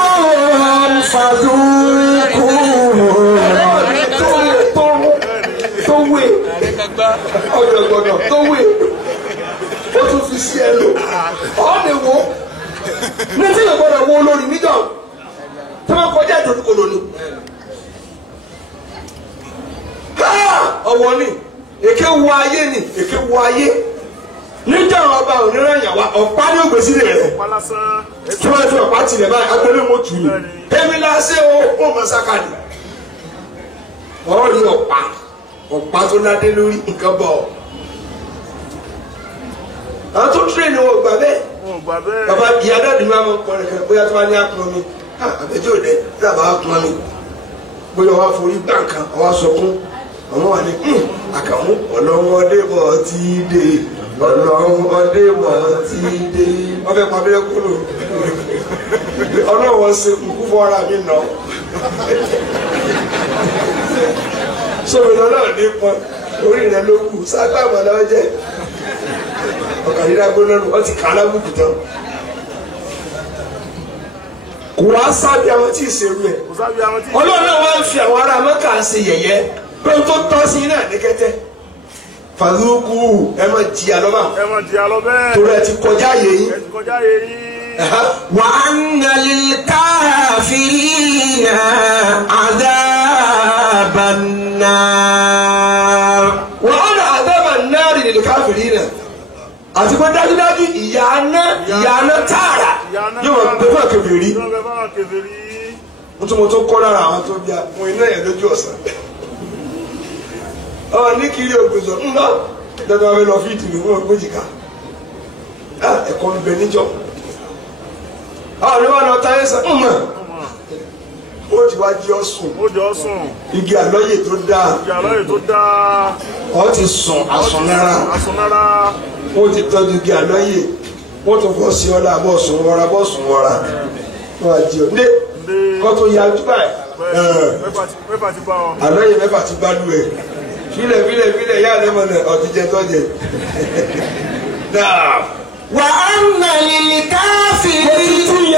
فذوقوه. ọjọ́ gbọ́dọ̀ tó wé ó tún fi sí ẹ lò ọ́ lè wo ní tí yóò gbọ́dọ̀ wo olórí níjọ́ tí wọ́n kọjá ìdòdòkòlò ni ọwọ́ ni èké wo ayé ni èké wo ayé níjọ́ ọba onírànyàwá ọ̀pá ní ògbésí rẹ̀ tí wọ́n fi ọ̀pá tilẹ̀ báyìí agbélé wọn tù ní èmi lásẹ̀ ó mọ̀ sákàdì ọ̀rí ọ̀pá tó ládé lórí nǹkan bọ̀ àwọn tó tírè ní wọn gbà bẹ́ẹ̀ bàbá ìyá dáàdì máa mọ ọkọ rẹ kẹ bóyá tó bá ní àpọn mi àbẹjọ òde dábàá àpọn mi bóyá wàá forí gbà nǹkan wàá sọkún àwọn wà ní àkàmú ọlọ́mọdé bọ̀ tí dé ọlọ́mọdé bọ̀ tí dé wọ́n fẹ́ pàmí kúrò ọlọ́wọ́ ṣe kúkú fọ́ra mi nà sọ̀rọ̀ lọ́nà ní pọn orí rẹ̀ ló kù sábà mọ̀ lọ́wọ́ jẹ́ ọ̀kàdínlá gbóná lù wọ́n ti kà á lábùkù tán kò wá sábì àwọn tí ì ṣerú ẹ̀ ọlọ́run náà wá ń fi àwọn ará Mẹ́kà ṣe yẹ̀yẹ́ pé tó tọ́ sí náà ní kẹ́tẹ́ fàlùkù ẹ má jìyà lọ́bà torí ẹ ti kọjá yẹ yín. وأن للكافرين عذاب النار وأن عذاب النار للكافرين àti pé dájúdájú ìyà iná tààrà yóò máa bẹ fún àkèfèrí mo tó kọ́ lára àwọn tó bí àwọn iná yẹn lójú ọ̀sán ní kiri ògbèsò ńlá dandan abẹ lọ fíìdì mi wọn gbójìká ẹ̀kọ́ ń bẹ níjọ́ àwọn lọ táyé sàn ó ti wá jí ọ sùn igi àlọ́yè tó dáa ọ ti sùn àsùnnára ó ti tọ́jú igi àlọ́yè wọ́n tún fọ́ sí ọ́dà bọ́ọ̀sùn wọ́ra wọ́n á jí ọ ndé kọ́ tó ya ojú báyìí àlọ́yè mẹ́fà ti bá lù ẹ̀ fílẹ̀ yá lẹ́mọ̀nà ọ̀tíjẹ tọ́jẹ. وأن للكافرين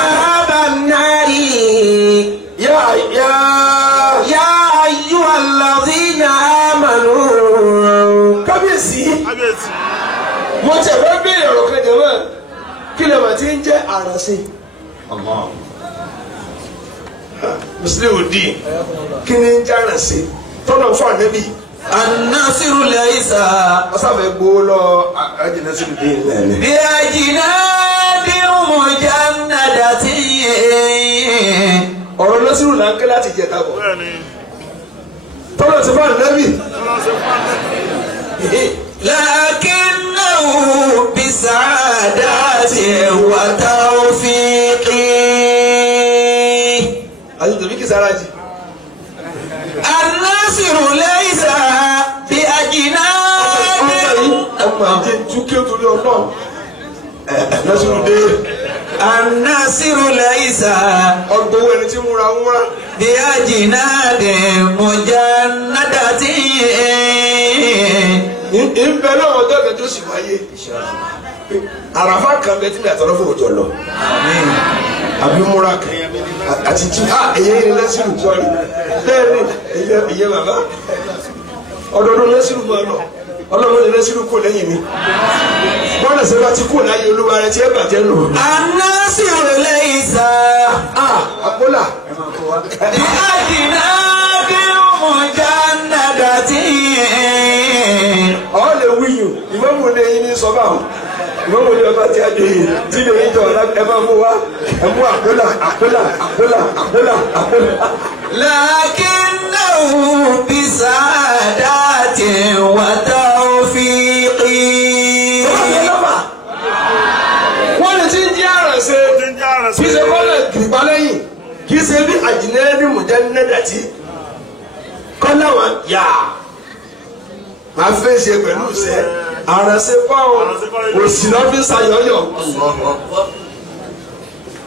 عذاب النار يا أيها الذين آمنوا kábíyèsí mo tẹ̀ fẹ́ béèrè ọ̀rọ̀ kan jẹ́ mọ́ kí lè mà ti ń jẹ́ àrànṣe. Muslim di kí ni ń jẹ́ àrànṣe tọ́nà fún ànábì. الناصر ليس ọ̀sàfẹ́ gbowó lọ ajínásílù dé ilẹ̀ ni. بأجناد مجندة ọ̀rọ̀ lọ́sírù là ń ké láti jẹ̀ta bọ̀. tọ́lọ̀ ti fún ànábì. لكنه بسعادة وتوفيق. àti tòbí kì í sára jì. الناصر ليس بأجناد. ọmọ àti túkẹ́ torí ọlọ́run lọ́sírù dé. الناصر ليس ọgbọ́wọ́ ẹni tí múra wúra. بأجناد مجندة. ìbẹ̀ náà ọjọ́ kan tó sì wáyé. àràfà kan bẹ tí mi àtọ̀rọ̀ fún òjò lọ. àbí múra kan àti tí èyí ni lẹ́sìrù sọ́ọ̀rì bẹ́ẹ̀ ni èyí bàbá ọdọọdún lẹ́sìrù máa lọ ọlọ́run ní lẹ́sìrù kò lẹ́yìn mi bọ́ọ̀lù ṣe bá ti kú láyé olúwa rẹ tí ẹ bàjẹ́ lò. الناصر ليس àpólà بأجناد مجندة. ọ̀ lè wíyùn ìmọ̀mù ní eyín ní sọ́bà ọ̀ ìmọ̀mù ní ọba tí a jẹ yìí tí yóò yín jọ ẹ máa mú wa ẹ mú àpólà. لكنه بسعادة وتوفيق. wọ́n lè ti ń jẹ́ àrànṣe kì í ṣe kọ́lẹ̀ kìrìpá lẹ́yìn kì í ṣe bí àjìnẹ́rì mùjẹ́nẹ́dàtì kọ́lẹ̀ wọn yà máa fẹ́ ṣe pẹ̀lú ṣe àrànṣe fáwọn òsì lọ́fíì sayọ̀yọ̀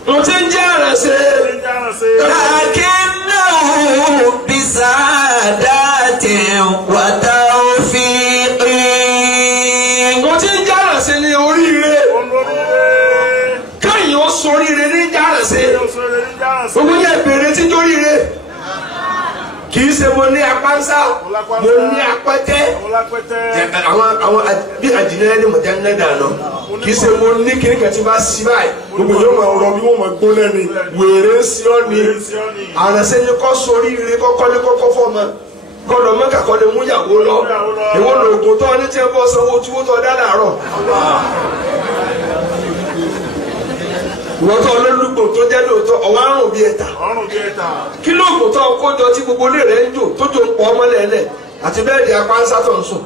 mo ti ń jẹ́ àrànṣe. لكنه بسعادة وتوفيق. mo ti ń jẹ́ àrànṣe ní oríire káyìn ó sọ oríire ní jẹ́ àrànṣe gbogbo yẹn bèrè tí jóríire kì í ṣe mo ní apánsá mo ní apẹ́tẹ́ àwọn bí àjìnlẹ̀ ní mọ̀já ń lẹ́dà náà kì í ṣe mo ní kíní kan tí bá sí báyìí gbogbo yóò máa rọ bí wọ́n máa gbó lẹ́ni wèrè ń sí ọ́ ni àrẹ̀sẹ̀ ni kọ́ sórí ire kọ́kọ́ ní kọ́kọ́ fọ́ọ̀mọ́ kọ́dọ̀ mẹ́ka kọ́ ni mú yàwó lọ ìwọ lóògùn tó ní tí ẹ bọ́ sanwó tí wọ́n tọ́ dá láàárọ̀ ìwọ́n tó olólùgbò tó jẹ́ lóòótọ́ ọ̀wá àrùn bíi ẹ̀ta kí lóògùn tó kójọ tí gbogbo ilé rẹ̀ ń jò tó jò ń pọ̀ ọmọlẹ́lẹ̀ àti bẹ́ẹ̀ di apá ń sátọ̀ ń sùn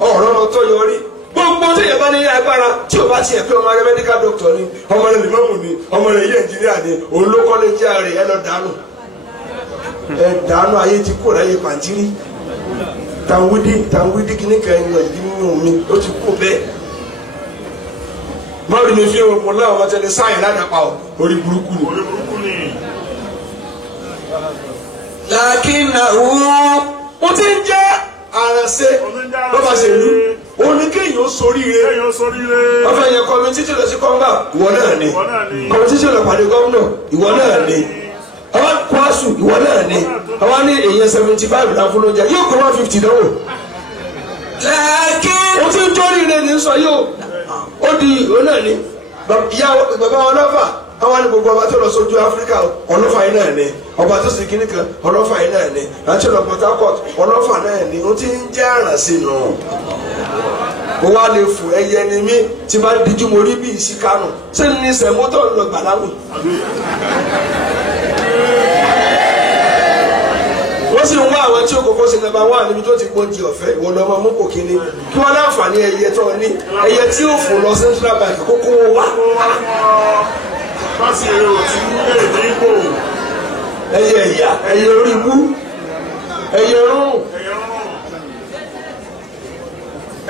ọ̀rọ̀ tó yọrí gbogbo tó yẹ bá ní agbára tí o bá tiẹ̀ pé ọmọ rẹ medical doctor ni ọmọ rẹ lèmọ́mù ni ọmọ rẹ yẹ engineer ni òun ló kọ́lé jẹ́ rẹ̀ ẹ lọ dànù ẹ dànù ayé ti kó láyé pàǹtírí tàwídí kìnnìkan ẹ̀ ń lọ ìdí nínú mi ó ti kó bẹ́ẹ̀ mọ́rin ní fi hàn mọ́lá ọmọ tẹ́lẹ̀ sáyẹn ládàpá orí burúkú ni. lakinnahu ó ti ń jẹ́ àrẹ̀sẹ̀ lọ́ba ṣèlú oníkéyìn ó soríire wọ́n fẹ́ yẹ kọ́mítì tí lọ sí kọ́ńgà ìwọ náà ni kọ́mítì tí lọ pàdé gómìnà ìwọ náà ni àwọn kwásù ìwọ náà ni àwọn ní èèyàn 75 náà fún lóúnjẹ yóò kọ́ 150 dánwò. ó ti ń toríire ní sọ yóò ó di ìwọ náà ni ìyá bàbá wọn lọ́fà àwọn ní gbogbo ọba tó lọ sójú áfíríkà ọlọ́fà yìí náà ni ọba tó sì kíní kan ọlọ́fà yìí náà ni àti ọ̀nà Port Harcourt ọlọ́fà náà ni ó ti ń jẹ́ àràsí nù. mo wá lè fò ẹyẹ ni mí tí bá díjú mo rí bí ìsìkánù ṣé ní sẹ̀mọ́tò ń lọ gbàláwì. wọ́n sì ń wá àwọn tí ó kọ́kọ́ sí nàbà wà níbi tó ti gbóúnjẹ ọ̀fẹ́ ìwọ lọ́mọ mú kò kíní kí wọ́n láǹfààní ẹyẹ tó ní ẹyẹ tí ó fò lọ Central Bank kókó wá. ẹyẹ ìyá ẹyẹ orí ibú ẹyẹ rúrùn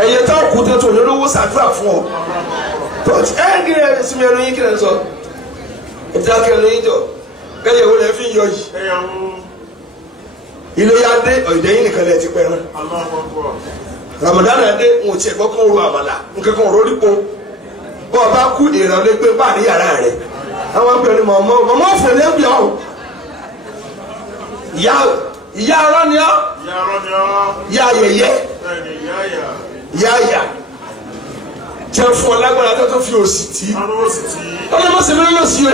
ẹyẹ tá òkú tẹ́tù olólówó ṣàdúrà fún ọ tọ́jú ẹ ń gírí ẹ sinmi ẹnu yín kí lẹ sọ ìdákẹ́ ẹnu yín jọ kẹ́yẹ wo lẹ fi ń yọ yìí ilé ya dé ọ̀dẹ̀ yín nìkan lẹ ti pẹ́ rán Ramadan dé ń tiẹ̀ gbọ́ kó ń ro àmàlà nǹkan kan ro dípò bọ́ ọ bá kú èrò lé pé bá ní yàrá rẹ̀ àwọn akpẹ̀rẹ̀ mọ̀mọ́ fún ẹ̀ lẹ́bí ọ̀ ìyá arọ́ ni ọ́ ìyá ayẹyẹ ìyá àyà jẹ́ fún ọ lágbára tó tó fi òsì tí ọlọ́mọ̀sẹ̀ mi lọ sí o.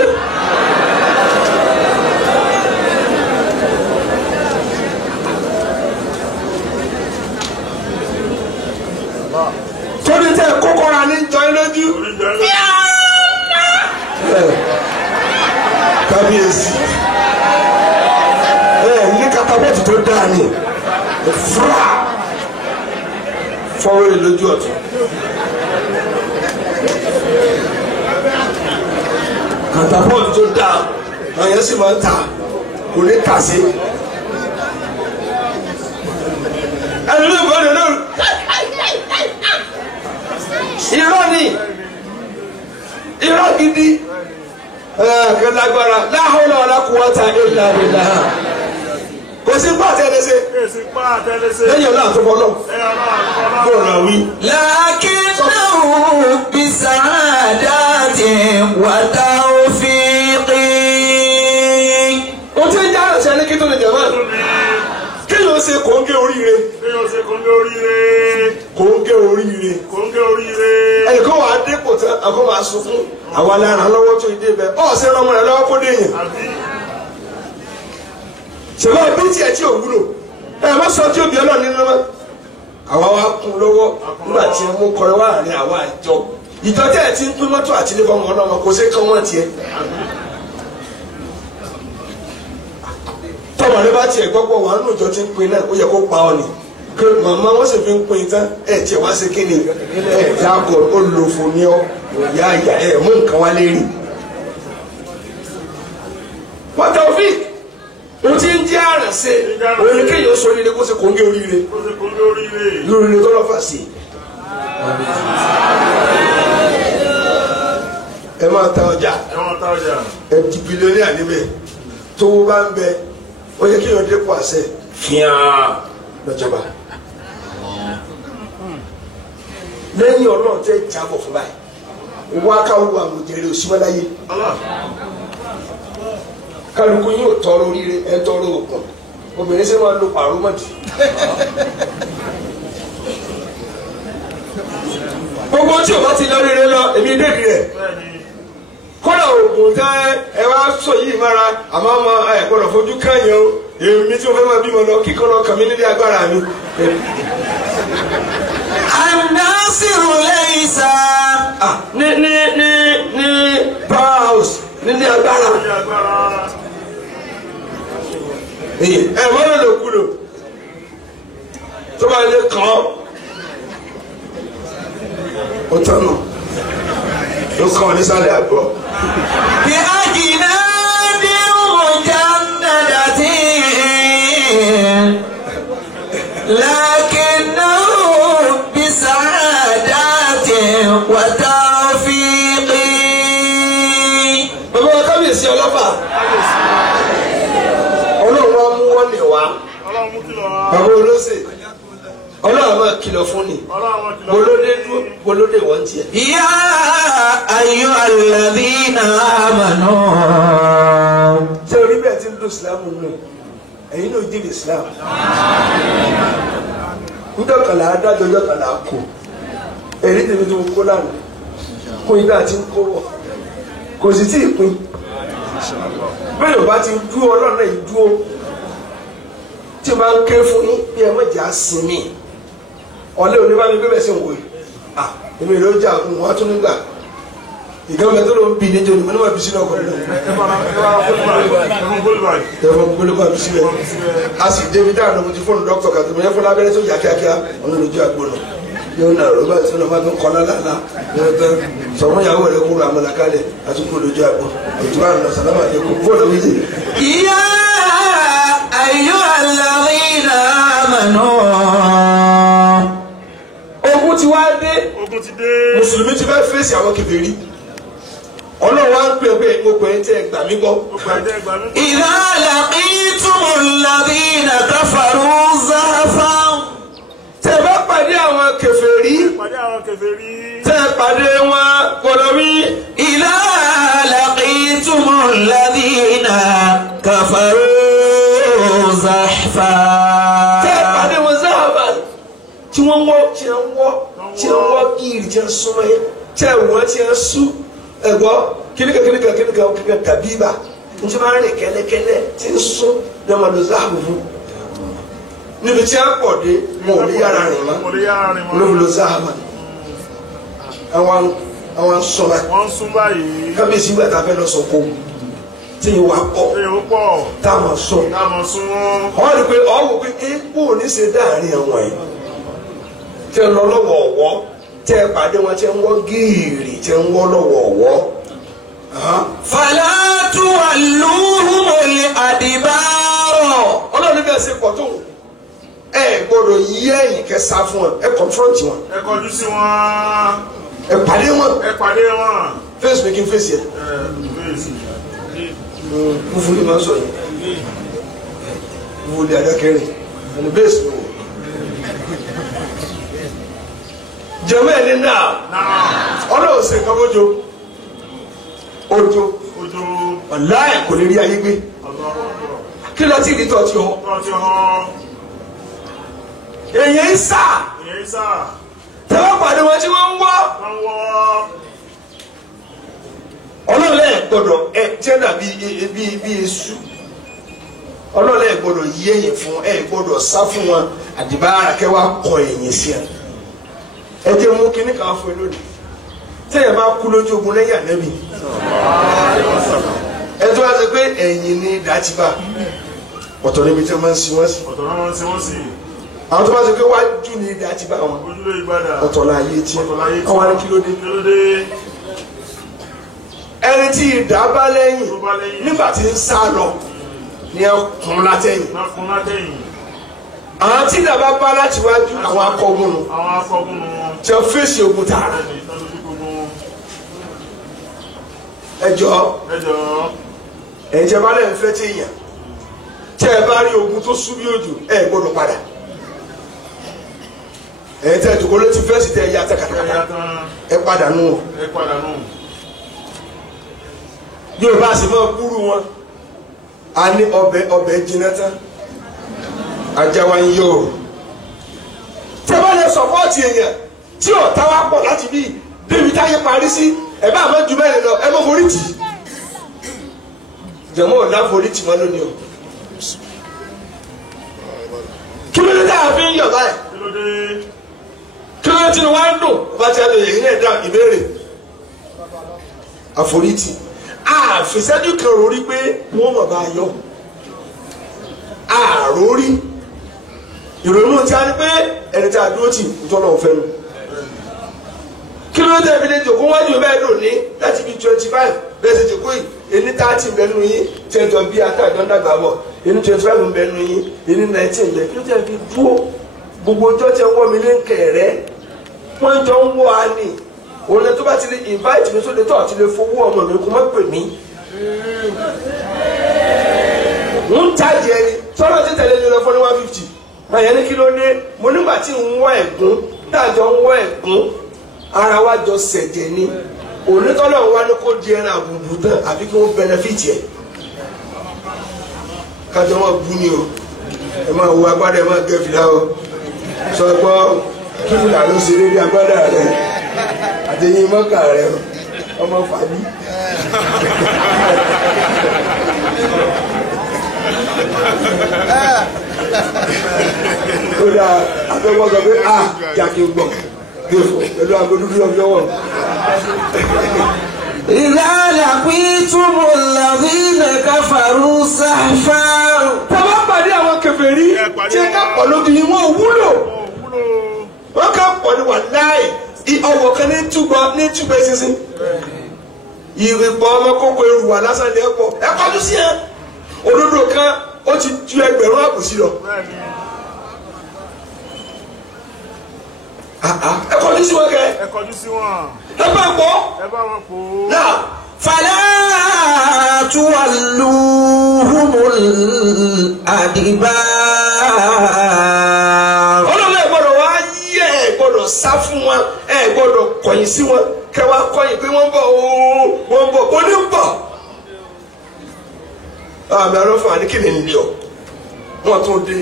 torí tẹ kókóra ní jọyín lójú kábíyèsí ní katapọ́tì tó dáa ní fúra fọwọ́ rẹ̀ lójú ọ̀tún katapọ́tì tó dáa àyẹ̀ sì máa ń ta kò ní kà sí ẹni ní ìbọn rẹ̀ náà irọ́ ni irọ́ gidi kẹlágbára la hawla wala quwwata illa billah kò sí pa àtẹlẹsẹ lẹ́yìn ọlá àtúbọlọ bọlá wí. lakinnahu bisaadati wa tawfiqi. o ti ń já àṣẹ ní kí tó lè jẹ máa kéèyàn ṣe kòńgé oríire. kòńgé oríire. ẹnìkan wà á dépò tán àkọ́ máa sunkún àwa lára lọ́wọ́ tó dé bẹ́ẹ̀ ọ̀ ṣe rán ọmọ rẹ lọ́wọ́ kó dé yẹn. ṣèlú bí tiẹ̀ tí ò wúlò ẹ má sọ tí òbí ọlọ́ọ̀ nínú mọ́. àwa wa kún lọ́wọ́ nígbà tí mo kọrin wá ní àwa àjọ ìjọ tẹ́ ẹ̀ ti ń pín mọ́tò àti ilé fọmọ ọlọ́mọ kò sí kán wọ́n tiẹ̀. tọ́mọ rẹ bá tiẹ̀ gbọ́pọ̀ wà nínú ìjọ tí ń pín náà ó yẹ kó pa ọ ni pé màmá wọn sì fi ń pín tán ẹ̀ tiẹ̀ wá sí kíni ẹ̀ jágọ̀ olùfò ní ọ ìyá ìyá ẹ̀ mú nǹkan wá lérí. pátá òfin o ti ń jẹ́ àrànṣe òun kéèyàn sọ oríire kó ṣe kòńgé oríire lóríire tó lọ́fà sí i. ẹ máa ta ọjà ẹ di bílíọ̀nù níbẹ̀ tówó bá ń bẹ ó yẹ kéèyàn dépò àṣẹ fíàn lọ́jọba lẹ́yìn ọlọ́run tẹ́ jábọ̀ fún báyìí wá káwọn àmọ̀jẹ̀rẹ̀ òṣìwáláyé kálukú yóò tọrọ oríire ẹ tọrọ òkun obìnrin ṣe máa lo pàrọ̀ mọ́tì. gbogbo tí o bá ti lọ rere lọ èmi débi rẹ̀ kọ́nà oògùn tẹ́ ẹ wá sọ yìí mára àmọ́ ọmọ ẹ gbọ́dọ̀ fojú kẹ́yìn o èmi tí mo fẹ́ máa bímọ lọ kíkọ́ lọ kàn mí nílé agbára mi. An-Nasiru laysa. ní power house nílé agbára. ẹ wọ́n lọ kúrò tó bá lè kàn án ó tán nù ló kàn án nísàlẹ̀ àgbọ̀. Bi ajnadin mujannadatin lakinnahu bi sa'adatin wa tawfiqin. bàbá wa kábíyèsí ọlọ́fà ọlọ́run wa mú wọn lè wá bàbá olóṣè ọlọ́run máa kìlọ̀ fún ni bolódé dúró bolódé wọ́n tiẹ̀. Ya ayyuhal ladhina amanu. ṣé orí bẹ́ẹ̀ ti ń lo ìsìlámù nù ẹ̀yin náà dín ìsìlámù. ńdọ̀kànlá adájọ́ ńdọ̀kànlá kò èrí tèmi tó kó lánàá kó ibà ti ń kó wọ̀ kò sì tí ì pín bẹ́ẹ̀ yóò bá ti dúró ọlọ́run náà yìí dúró tí o bá ń ké fún yín bí ẹ mọ̀jà sinmi ọ̀lẹ́ òní bá mi gbé bẹ́ẹ̀ sí òwe èmi ló jà wọn á tún nígbà ìgbàgbọ́ tó ló ń bi níjọ ni mo ní ma bí sínú ọkọ̀ nínú ẹ̀fọn gbólógbó àbí sílẹ̀ a sì débi dáhùn lọ́mọdé fóònù dókítà kàtó mo yẹ fún lábẹ́rẹ́ tó yà kíákíá ọ̀nà lójú àgbọ̀nà yóò nà rọ́bà tí wọ́n bá tún kọ́ lálá yóò tán sọmúnyàwó rẹ̀ kúrò àmàlàkálẹ̀ àtúkò lójú àgbọ̀ òtún àrùn sàlámà ẹ̀kọ́ fóònù wíjì. Ya ayyuhal ladhina amanu. Ogun ti wá dé. Mùsùlùmí ti fẹ́ fèsì àwọn kèfèrí. Ọlọ́run wá ń pè pé mo pè é tẹ́ gbà mí gbọ́. Idha laqitumul ladhina kafaru zahfan. Tẹ́ bá pàdé àwọn kèfèrí. Tẹ́ pàdé wọn gbọ́dọ̀ wí. Idha laqitumul ladhina kafaru zahfan. Tẹ́ pàdé wọn zahfan. Tí wọ́n wọ́ gíìrì tí wọ́n súnmọ́ yẹn. Tẹ́ wọ́n tí wọ́n sú ẹ̀gbọ́ kíníkà tàbíbà. N tí wọ́n rìn kẹ́lẹ́kẹ́lẹ́ tí ń sún ní ọmọdé záàbù fún. Níbi tí wọ́n pọ̀ dé wọn ò lè yára rìn mọ́. Olóòwò ló záàbù. Àwọn sún báyìí. Kábíyèsí ìgbà tá a fẹ́ lọ sọ kó tí yìí wà pọ̀ táwọn sún. Wọ́n rí pé ọ̀wọ́ pé epo ò ní ṣe dáàrin àwọn yìí. Tẹ́ lọ lọ́wọ́ ọ̀wọ́ tẹ́ pàdé wọn tẹ́ ń wọ́ gíìrì tẹ́ ń wọ́ lọ́wọ́ ọ̀wọ́. Fala tuwalluhumul adbara. Ọlọ́run bẹ́ẹ̀ ṣe pọ̀ tó ẹ gbọ́dọ̀ yí ẹ̀yìn kẹsà fún wọn ẹ confront wọn. Ẹ kọjú sí wọn. Ẹ pàdé wọn. Face making face yẹ. Mo fún yín máa ń sọ yìí. Mo wọlé adákẹ́rìn ẹni bẹ́ẹ̀ sì wò. Jẹ́mọ́ ẹni náà ọlọ́run ṣe nǹkan bójú ojú ọ̀láì kò lè rí ayé gbé kí lọ tí ìdí tọ́ ti họ èyàn ń sà tẹ́wọ́ pàdé wọn tí wọ́n ń wọ́ ọlọ́run lẹ́yìn gbọ́dọ̀ ẹ jẹ́ dàbí bí èṣù ọlọ́run lẹ́yìn gbọ́dọ̀ yí ẹ̀yìn fún ẹ̀ gbọ́dọ̀ sá fún wọn àdìbára kẹwàá kọ ẹ̀yìn sí ẹ̀. Ẹ jẹ́ mú kíní kan fún ẹ lónìí tẹ́yẹ̀ bá kú lójú ogun lẹ́yìn ànẹ́bì ẹ tó wá sọ pé ẹ̀yìn ni dàtìbà ọ̀tọ̀ níbi tí wọ́n máa ń sin wọ́n sí àwọn tó bá sọ pé wájú ni dàtìbà wọn ọ̀tọ̀ láyé tí àwọn ará kí ló dé ẹni tí ìdá bá lẹ́yìn nígbà tí ń sá lọ ni ẹ kún látẹ̀yìn àwọn tí ìdá bá láti wájú àwọn akọgun nù tí wọ́n fèsì ogun tààrà. Ẹjọ́ ẹ̀jẹ̀ bá lẹ́yìn fẹ́ tí èèyàn tí ẹ bá rí ogun tó sú bí òjò ẹ gbọ́dọ̀ padà ẹ̀ tẹ́ ìdòkó ló ti fẹ́ sí tẹ́ ẹ̀yà tẹ́kàtàkàtà ẹ padà nù ọ́ yóò bá sì máa kúrú wọn a ní ọbẹ̀ jiná tán ajá wa ń yọ o tí a bá lè sọpọ́ọ̀tì èèyàn tí ọ̀tá wa pọ̀ láti bí débi táyé parí sí ẹ bá àmọ́ ju mẹ́rin lọ ẹ mọ́ forí tì í jẹ̀mọ́ ọ̀la forí tì wọ́n lónìí o kí ló dé táyà fi ń yọ̀ báyìí kí ló dé tí wọ́n á dùn bá ti àdó yẹ̀yìn náà dá ìbéèrè àforítì àfìsẹ́jú kan rò rí pé wọ́n mọ̀ bá yọ àròrí ìrònú tí a ní pé ẹni tí a dúró tì ń tọ́nà ọ̀fẹ́ nu kí ló dé fi lè jòkó wájú bẹ́ẹ̀ lò ní láti bí 25 bẹ́ẹ̀ sì jòkó yìí ẹni 30 bẹ́ẹ̀ nù yín tí ẹ jọ bí àtàjọ ń dàgbà bọ̀ ẹni 25 bẹ́ẹ̀ nù yín ẹni 19 bẹ́ẹ̀ kí ló dé fi dúró gbogbo ọjọ́ tí wọ́n mi lé ń kẹ̀rẹ́ wọ́n jọ ń wọ́ a nì òun tó bá ti lè invite mi sóde tó àti lè fowó ọmọ mi kó má pè mí ń tajì ẹni sọ́nà tí tẹ̀lé ní lọ fún ní 150 àyẹ̀ ní kí ló dé mo nígbà tí ń wọ́ ẹ̀gún dájọ́ ń wọ́ ẹ̀gún ara wa jọ sẹ̀jẹ̀ ni onítọ́lọ̀ wa ní kó di ẹran àbùbù tán àbí kí wọ́n bẹnẹfìtì ẹ̀ kájọ wọn bú ni o ẹ máa wo agbádá ẹ máa gẹ fìlà o sọ pé kí fìlà ló ṣe lérí agbádá rẹ àtẹ̀yìn mọ́kà rẹ ọmọ fàbí. ó dáa àtẹ̀wọ́ sọ pé jàkí ń gbọ̀ pẹ̀lú agbódúdú ọjọ́wọ́. إذا لقيتم الذين كفروا زحفا. Tàbá pàdé àwọn kèfèrí tí ẹ ká pọ̀ lójú yìí wọ́n wúlò. Wọ́n ká pọ̀ ní wàláì ọwọ́ kan ní túbọ̀ sísìn. Ìrìnpọ̀ ọmọ kókó eru wà lásán ní ẹ̀pọ̀. Ẹ kọjú sí ẹ. Òdodo kan ó ti ju ẹgbẹ̀rún àbòsí lọ. Ẹ kọjú sí wọn kẹ. Ẹ kọjú sí wọn. Ẹ bá pọ̀. Ẹ bá wọn pò. Náà. فلا تولوهم الأدبار. Ọlọ́run ẹ gbọ́dọ̀ wá yẹ ẹ gbọ́dọ̀ sá fún wọn ẹ gbọ́dọ̀ kọ̀yìn sí wọn kẹ wá kọ̀yìn pé wọ́n bọ̀ ooo wọ́n bọ̀ ó ní bọ̀. Àmì arọ́fọ̀ àdékìlẹ̀ ń lé ọ wọ́n tún dé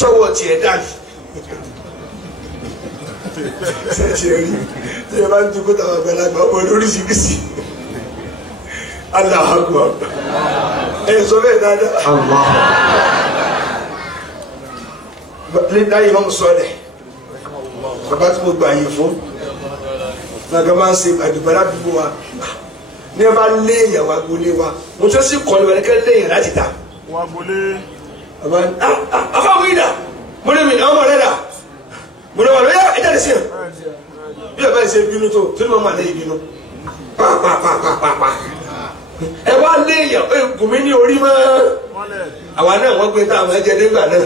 sọ́wọ́ tiẹ̀ dání. Sẹ́ẹ̀tì ẹ̀rí tí ẹ bá ń dúró táwọn àgbàlagbà ọmọ lóríṣiríṣi. Allahu Akbar. Ẹ sọ bẹ́ẹ̀ dáadáa. Láyé máa ń sọ ẹ̀ bàbá tí mo gbà yín fún nàgà máa ń ṣe àdùbà ládùúgbò wa ní ẹ bá lé èèyàn wá gbolé wa mo tún sí kọ́ ni wọn kẹ́ lé èèyàn láti ta. Wá gbolé. Bàbá ní afáwọn yìí dà mo lè mi ní ọmọ rẹ dà mo lè wà lóyè ẹ jáde sí ẹ bí ọba ìṣe bínú tó tí mo máa lé ìbínú pàápàá ẹ wá lé èèyàn ẹ gùn mí ní orí mọ́ àwa náà wọ́n gbé táwọn ẹ̀jẹ̀ nígbà náà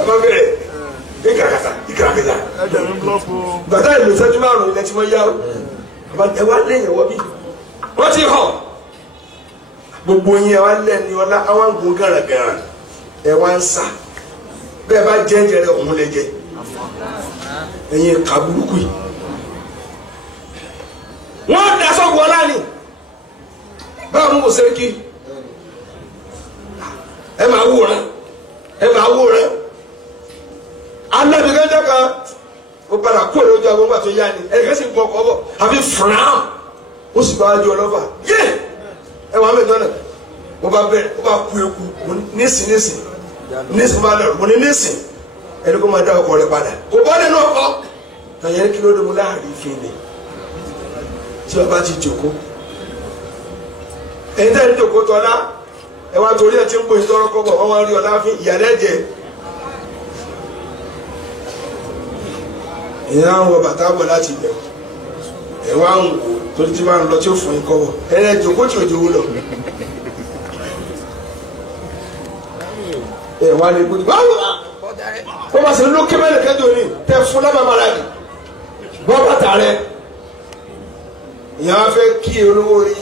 ọmọ bẹ̀rẹ̀ ìkàràkàtà bàtà ìlú sẹ́jú márùn-ún ilẹ̀ tí wọ́n yá ẹ wá lé èèyàn wọ́ bí wọ́n ti hàn gbogbo yín ẹ wá lẹ́ni ọlá àwọn ń gun gàràgàrà ẹ wá ń sá bẹ́ẹ̀ bá jẹ́ ẹ̀jẹ̀ rẹ̀ òun lè jẹ ẹ̀yin ẹ̀ka burúkú yìí wọ́n da sọ́gun ọlá ni báwo mo ṣe kí ẹ máa wòran alábi gẹ́gẹ́ kan ó padà kó lójú agbóngbà tó yá ni ẹ̀ka sì gbọ́ ọkọ̀ bọ̀ àfi fúnrán ó sì bá wájú ọlọ́fà yé ẹ wà mí tọ́nà mo bá bẹ̀rẹ̀ ó bá ku eku nísìn mo bá lọ mo ní nísìn ẹni kó máa dá ọkọ̀ rẹ̀ padà kò bọ́ nínú ọkọ̀ nàyẹn kí ló dé mo láàrin ìfin ni tí ọba ti jòkó ẹni tẹ́ ń jòkó tọ́lá ẹ wá torí ẹ ti ń gbóyin tọrọ kọ́bọ̀ wọ́n wá rí ọlá fún ìyàlẹ́ jẹ ìyá ń wọ bàtà bọ̀ láti ibẹ̀ ẹ wá ń wò torí tí wọ́n ń lọ tí ó fún yín kọ́bọ̀ ẹ rẹ jòkó tí òjò wò lọ ẹ wá ní gbódì báwo wọ́n bá ṣe lókè mẹ́rin kẹ́jọ ní tẹ fún lábàmàrà ni bọ́ bàtà rẹ ìyá wa fẹ́ kí olówó yín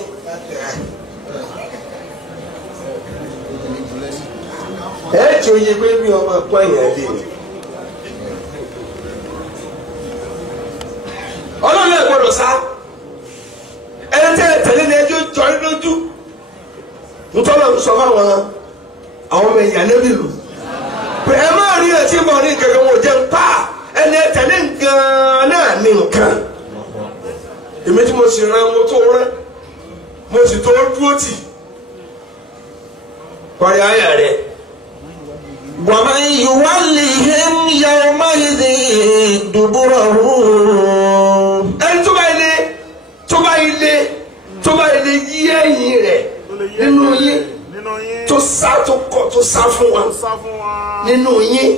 ẹ tí ó yẹ pé mi ọmọ ẹ̀kọ́ èèyàn lè ní. Ọlọ́run ẹ̀ gbọ́dọ̀ sá ẹni tẹ́ ẹ tẹ̀lé ní ẹjọ́ jọ ní lójú ntọ́lọ̀ ń sọ fáwọn àwọn ọmọ ẹ̀yà nẹ́bí lù pé ẹ má rí ẹ̀ tí mo ní kankan wọ́n jẹ́ ń pa ẹni ẹ tẹ̀lé nǹkan náà ní nǹkan èmi tí mo sì rán mo tó rán mo sì tó dúró tì parí àyà rẹ̀. ومن يولهم يومئذ دبره ẹni tó bá ilé yí ẹ̀yìn rẹ̀ nínú yín tó sá fún wa nínú yín.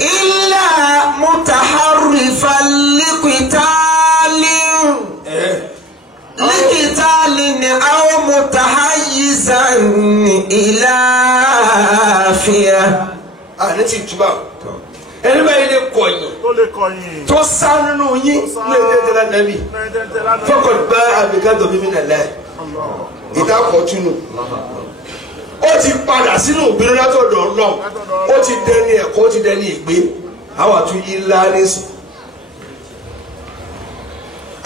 إلا متحرفا لقتال أو متحيزا إلى فئة. ní ti túbà ẹni bá ilé kọ̀yìn tó sá nínú yín ní ẹ̀ẹ́dẹ́gbẹ̀rẹ́ nàbì fọkàn bá àbíkádọ̀ bíbí nàlẹ́ ìdákọ̀túnú ó ti padà sínú ìbínú látọ̀dọ̀ Ọlọ́run ó ti dẹni ẹ̀kọ́ ó ti dẹni ìgbé àwọn àtúnyí ńlá lẹ́sìn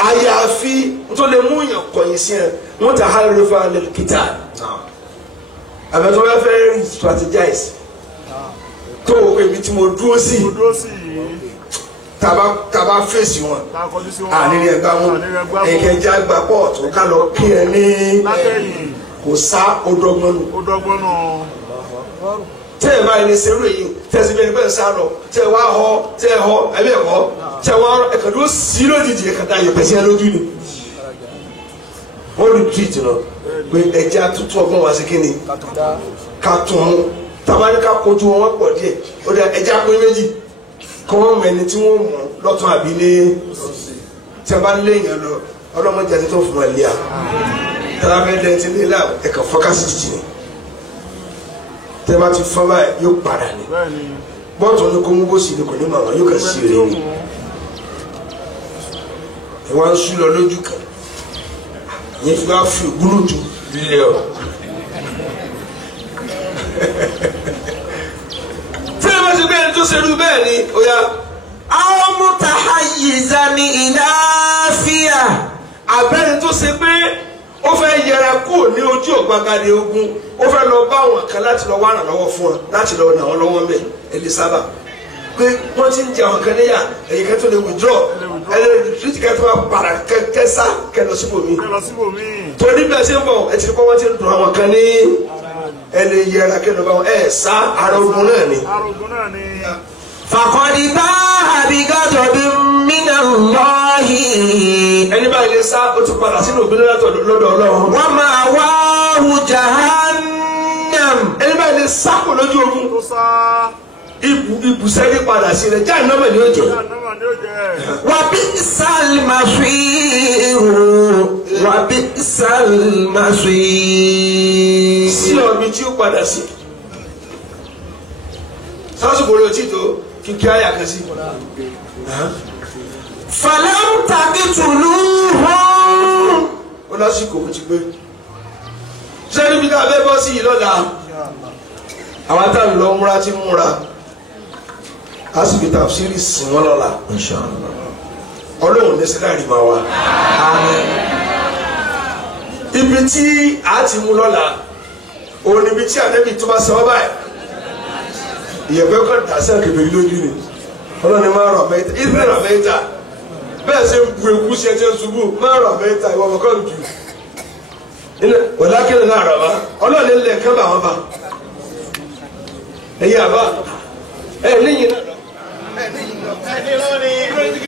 àyàfi tó lè mú yàn kọ̀yìn sí ẹ wọ́n ta harifa lẹ́kìtà àbẹ̀tọ́ bá fẹ́ strategize tó o pé ibi tí mo dúró sí taba fèsì wọn àníní ẹgbà wọn ẹ̀kẹ́jà gbà pọ̀ tó ká lọ kí ẹ ní kò sá odọ́gbọ́nù tẹ́ ẹ báyìí ní sẹ́rù èyí tẹ́sí bẹ́ẹ̀ bẹ́ẹ̀ sá lọ tẹ́ ẹ wá họ tẹ́ ẹ họ ẹbí ẹ̀kọ́ tẹ́ ẹ wá ẹ̀kẹ́dúró sí lójijì ẹ̀kẹ́dá yọ̀pẹ̀sí ẹ lójú ni wọ́n rí treat lọ pé ẹja tuntun ọgbọ́n wá sí kíni ká tún un tabali ká kojú wọn pọ̀ díẹ̀ ó dẹ ẹja pé méjì kọ́ wọ́n mọ ẹni tí wọ́n mọ̀ lọ́tún àbí ní tí a bá ń léyìn lọ ọlọ́mọdé àti tó fún ẹ lé a tẹ́lá fẹ́ dẹ́ ti lé la ẹ̀ka fọ́kásì títì ni tẹ́ bá ti fọ́ báyìí yóò padà ní bọ́ọ̀tù ní kó mú bó sì ní kò ní màmá yóò kà sí rè ní ìwà ń sún lọ lójú kan yẹn fi wá fi ògúnlùtù lílẹ̀ ọ̀ tí ẹ bá ti bẹ́ẹ̀ tó ṣerú bẹ́ẹ̀ ni ó yá. àwọn mutahayyizan ila fi'a. abẹ́rẹ́ tó ṣe pé ó fẹ́ yẹra kúrò ní ojú ọ̀gbagadé ogun ó fẹ́ lọ bá àwọn kan láti lọ wá ìrànlọ́wọ́ fún wọn láti lọ nà wọ́n lọ́wọ́ mẹ́ ẹni sábà pé wọ́n ti ń jẹ àwọn kan níyà ẹ̀yìn kan tó lè withdraw retreat kan tó bá para kẹsà kẹlọ síbòmí torí bí a ṣe ń bọ̀ ẹ ti kọ́ wọ́n ti ń dùn àwọn kan ní ẹni yẹra kẹlọ bá wọn sá ara ogun náà ni. faqad ba'a bi ghadabin minallahi. ẹni báyìí lè sá ó ti padà sínú òbí lọ́dọ̀ Ọlọ́run. wa ma'wahu jahannam. ẹni báyìí lè sá kò lójú ogun. ibùsẹ́ni padà sí rẹ̀ jáà nọ́mọ̀ ni ó jẹ́. wa bi'sal masir. wa bi'sal masir. sí ọ̀bí tí ó padà sí. sásìkò rẹ̀ ò tí tó kíkí àyà kan sí. falam taqtuluhum. ó lásìkò ó ti gbé. sẹ́ni bí ká bẹ́ bọ́ sí yìí lọ́la àwọn táwọn lọ múra ti múra asibita tafsiri sìn wọ́n lọ́la. Ọlọ́run ní síláàrí máa wá. Ibi tí a ti mú lọ́la òun níbi tí ànábì tó bá sọ ọ́ báyìí ìyẹ̀fẹ́ kọ́ dasẹ́ kẹfẹ́ lójú ni Ọlọ́run ní máa rọ̀ mẹ́ta ìfẹ́ rọ̀ mẹ́ta bẹ́ẹ̀ ṣe ń bu eku ṣe ṣe ń ṣubú máa rọ̀ mẹ́ta ìwọ ọmọkọ́ jù wọ̀lákìlì náà rọ̀ bá Ọlọ́run ní lẹ̀ kẹ́ bá wọn bá ẹ̀yẹ àbá ẹ̀ níyìn náà.